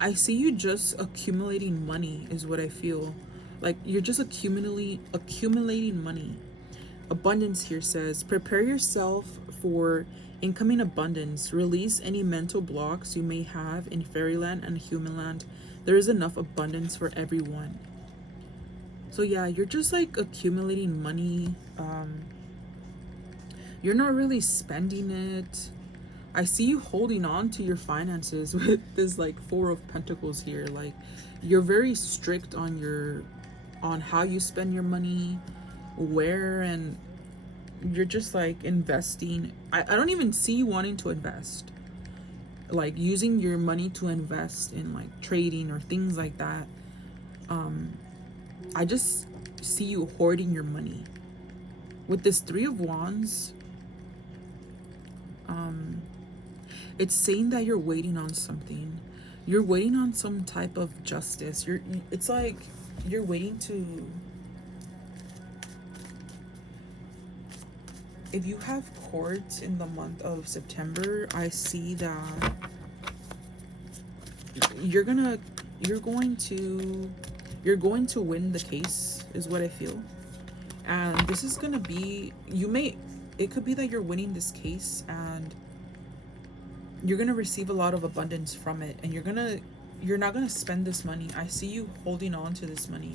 I see you just accumulating money is what I feel. Like you're just accumulating money. Abundance here says, prepare yourself for incoming abundance. Release any mental blocks you may have in fairyland and humanland. There is enough abundance for everyone. So yeah, you're just like accumulating money. You're not really spending it. I see you holding on to your finances with this like Four of Pentacles here. Like you're very strict on how you spend your money, where, and you're just like investing. I don't even see you wanting to invest. Like using your money to invest in like trading or things like that. I just see you hoarding your money. With this Three of Wands, it's saying that you're waiting on something. You're waiting on some type of justice. It's like you're waiting to, if you have court in the month of September, I see that you're going to win the case is what I feel. And this is going to be, it could be that you're winning this case and you're going to receive a lot of abundance from it, and you're not going to spend this money. I see you holding on to this money.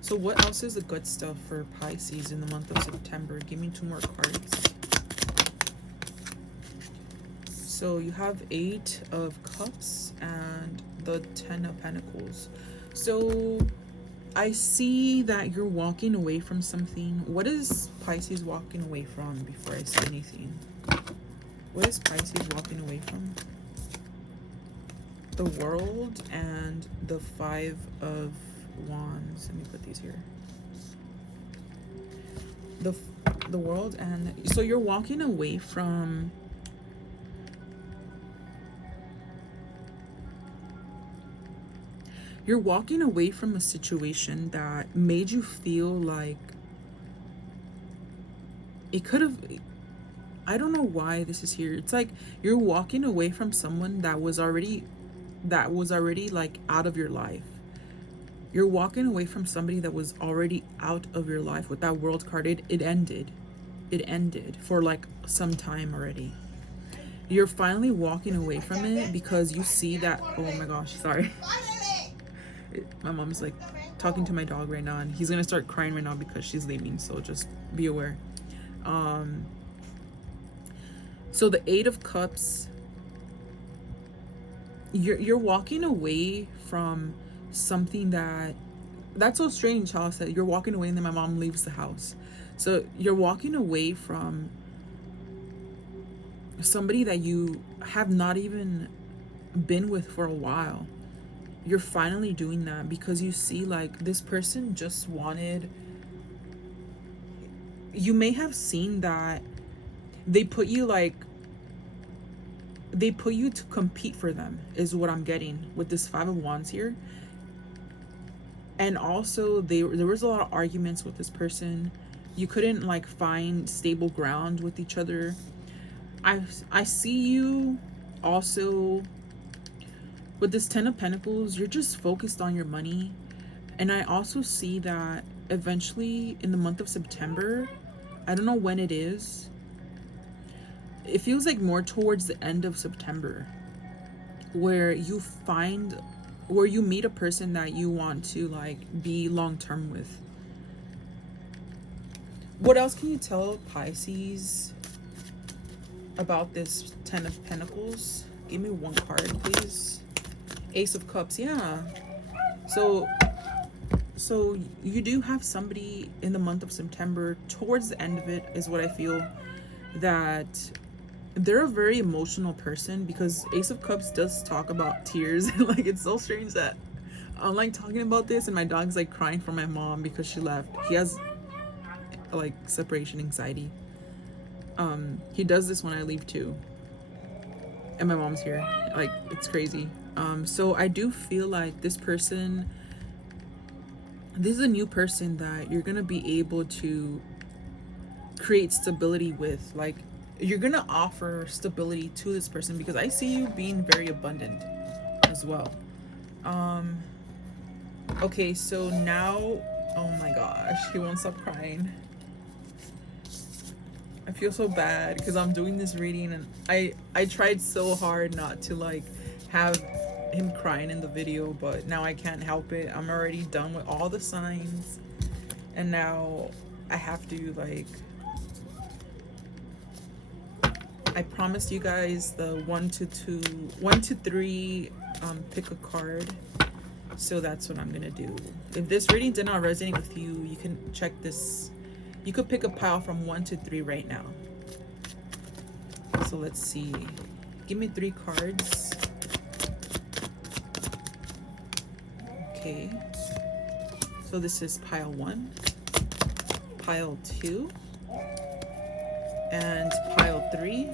So what else is the good stuff for Pisces in the month of September? Give me 2 more cards. So you have 8 of Cups and the 10 of Pentacles. So I see that you're walking away from something. What is Pisces walking away from before I say anything? What is Pisces walking away from? The World and the 5 of Wands. Let me put these here. The World and... So you're walking away from... You're walking away from a situation that made you feel like it could have... I don't know why this is here. It's like you're walking away from someone that was already like out of your life. You're walking away from somebody that was already out of your life. With that World card, it ended. It ended for like some time already. You're finally walking away from it because you see that... Oh my gosh, sorry. My mom's like talking to my dog right now, and he's gonna start crying right now because she's leaving, so just be aware. So the 8 of Cups, you're walking away from something that's so strange how I said you're walking away and then my mom leaves the house. So you're walking away from somebody that you have not even been with for a while. You're finally doing that because you see like this person just wanted... You may have seen that they put you to compete for them is what I'm getting with this 5 of Wands here. And also there was a lot of arguments with this person. You couldn't like find stable ground with each other. I see you also with this 10 of Pentacles. You're just focused on your money. And I also see that eventually in the month of September, I don't know when it is, it feels like more towards the end of September, where you meet a person that you want to like be long-term with. What else can you tell Pisces about this 10 of Pentacles? Give me 1 card, please. Ace of Cups. Yeah. So you do have somebody in the month of September, towards the end of it is what I feel, that they're a very emotional person, because Ace of Cups does talk about tears. Like it's so strange that I'm like talking about this and my dog's like crying for my mom because she left. He has like separation anxiety. He does this when I leave too, and my mom's here. Like it's crazy. So I do feel like this person this is a new person that you're gonna be able to create stability with. Like, you're gonna offer stability to this person because I see you being very abundant as well. Um, okay, so now, oh my gosh, he won't stop crying. I feel so bad because I'm doing this reading and I tried so hard not to like have him crying in the video, but now I can't help it. I'm already done with all the signs and now I have to like, I promised you guys the 1 to 3 pick a card. So that's what I'm gonna do. If this reading did not resonate with you, you can check this. You could pick a pile from 1 to 3 right now. So let's see. Give me 3 cards. Okay. So this is pile 1, pile 2, and pile 3.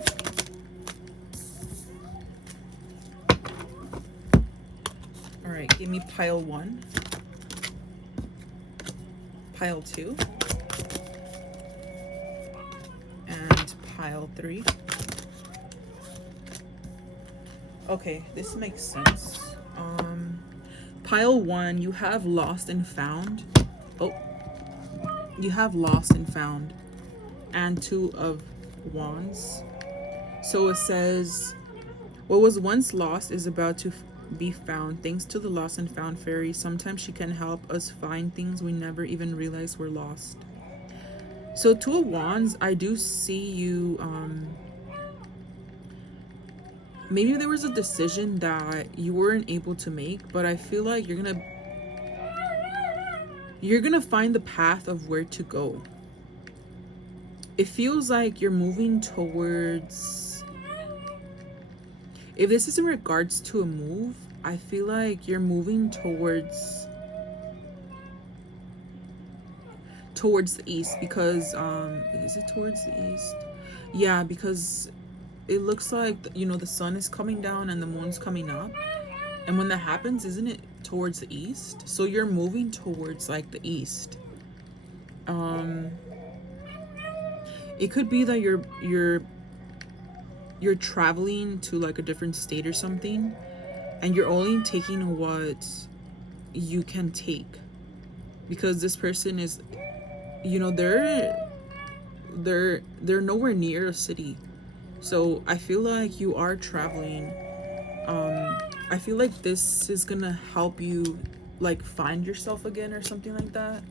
All right, give me pile 1, pile 2, and pile 3. Okay, this makes sense. Pile 1, you have lost and found. Oh, you have lost and found, and 2 of wands. So it says, what was once lost is about to be found. Thanks to the lost and found fairy, sometimes she can help us find things we never even realized were lost. So 2 of wands, I do see you, maybe there was a decision that you weren't able to make, but I feel like you're gonna find the path of where to go. It feels like you're moving towards, if this is in regards to a move, I feel like you're moving towards the east because is it towards the east? Yeah, because it looks like, you know, the sun is coming down and the moon's coming up, and when that happens, isn't it towards the east? So you're moving towards like the east. It could be that you're traveling to like a different state or something, and you're only taking what you can take because this person is, you know, they're nowhere near a city. So I feel like you are traveling. I feel like this is gonna help you like find yourself again or something like that.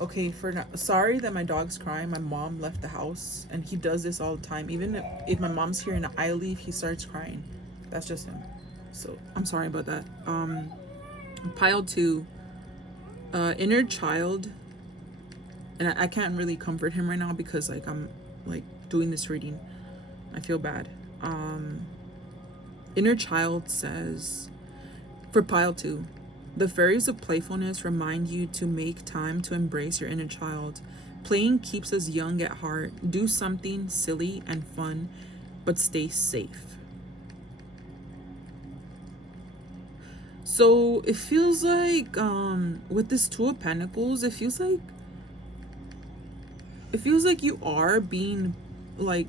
Okay, for now, sorry that my dog's crying. My mom left the house and he does this all the time. Even if my mom's here and I leave, he starts crying. That's just him. So I'm sorry about that. Pile 2, inner child, and I can't really comfort him right now because like I'm like doing this reading. I feel bad. Inner child says, for pile 2, the fairies of playfulness remind you to make time to embrace your inner child. Playing keeps us young at heart. Do something silly and fun, but stay safe. So it feels like with this 2 of Pentacles, it feels like you are being like,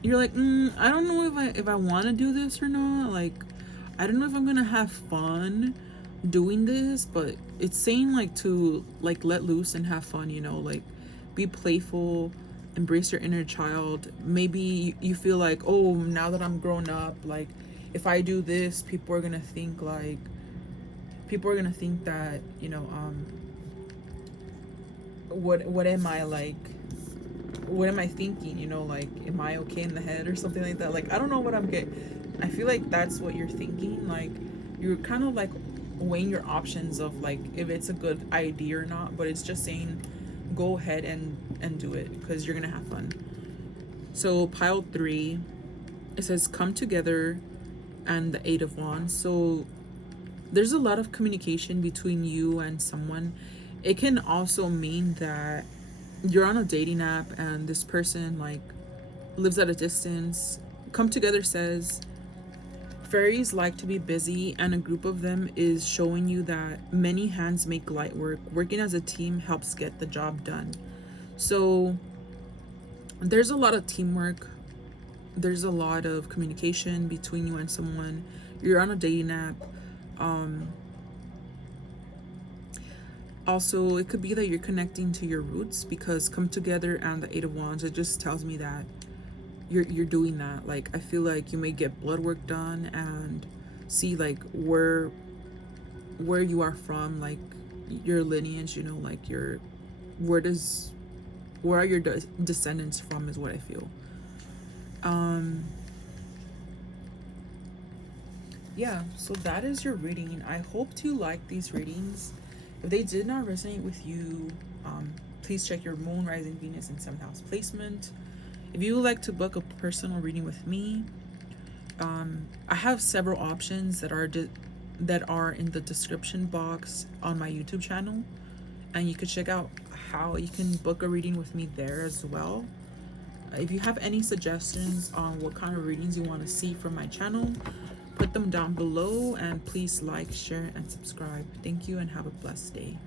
you're like, I don't know if I want to do this or not. Like, I don't know if I'm gonna have fun doing this, but it's saying like to like let loose and have fun, you know, like be playful, embrace your inner child. Maybe you feel like, oh, now that I'm grown up, like if I do this, people are gonna think that, you know, what am I like, what am I thinking, you know, like am I okay in the head or something like that. Like I don't know what I'm getting. I feel like that's what you're thinking. Like you're kind of like weighing your options of like if it's a good idea or not, but it's just saying go ahead and do it because you're gonna have fun. So pile 3, it says come together, and the 8 of wands. So there's a lot of communication between you and someone. It can also mean that you're on a dating app and this person like lives at a distance. Come together says Fairies like to be busy, and a group of them is showing you that many hands make light work. Working as a team helps get the job done. So there's a lot of teamwork, there's a lot of communication between you and someone. You're on a dating app. Um, Also, it could be that you're connecting to your roots because come together and the Eight of Wands, it just tells me that you're doing that. Like I feel like you may get blood work done and see like where you are from, like your lineage, you know, like your where does where are your descendants from is what I feel. Um yeah, so that is your reading. I hope to like these readings. If they did not resonate with you, please check your moon, rising, Venus, and seventh house placement. If you would like to book a personal reading with me, I have several options that are in the description box on my YouTube channel, and you could check out how you can book a reading with me there as well. If you have any suggestions on what kind of readings you want to see from my channel, put them down below, and please like, share, and subscribe. Thank you and have a blessed day.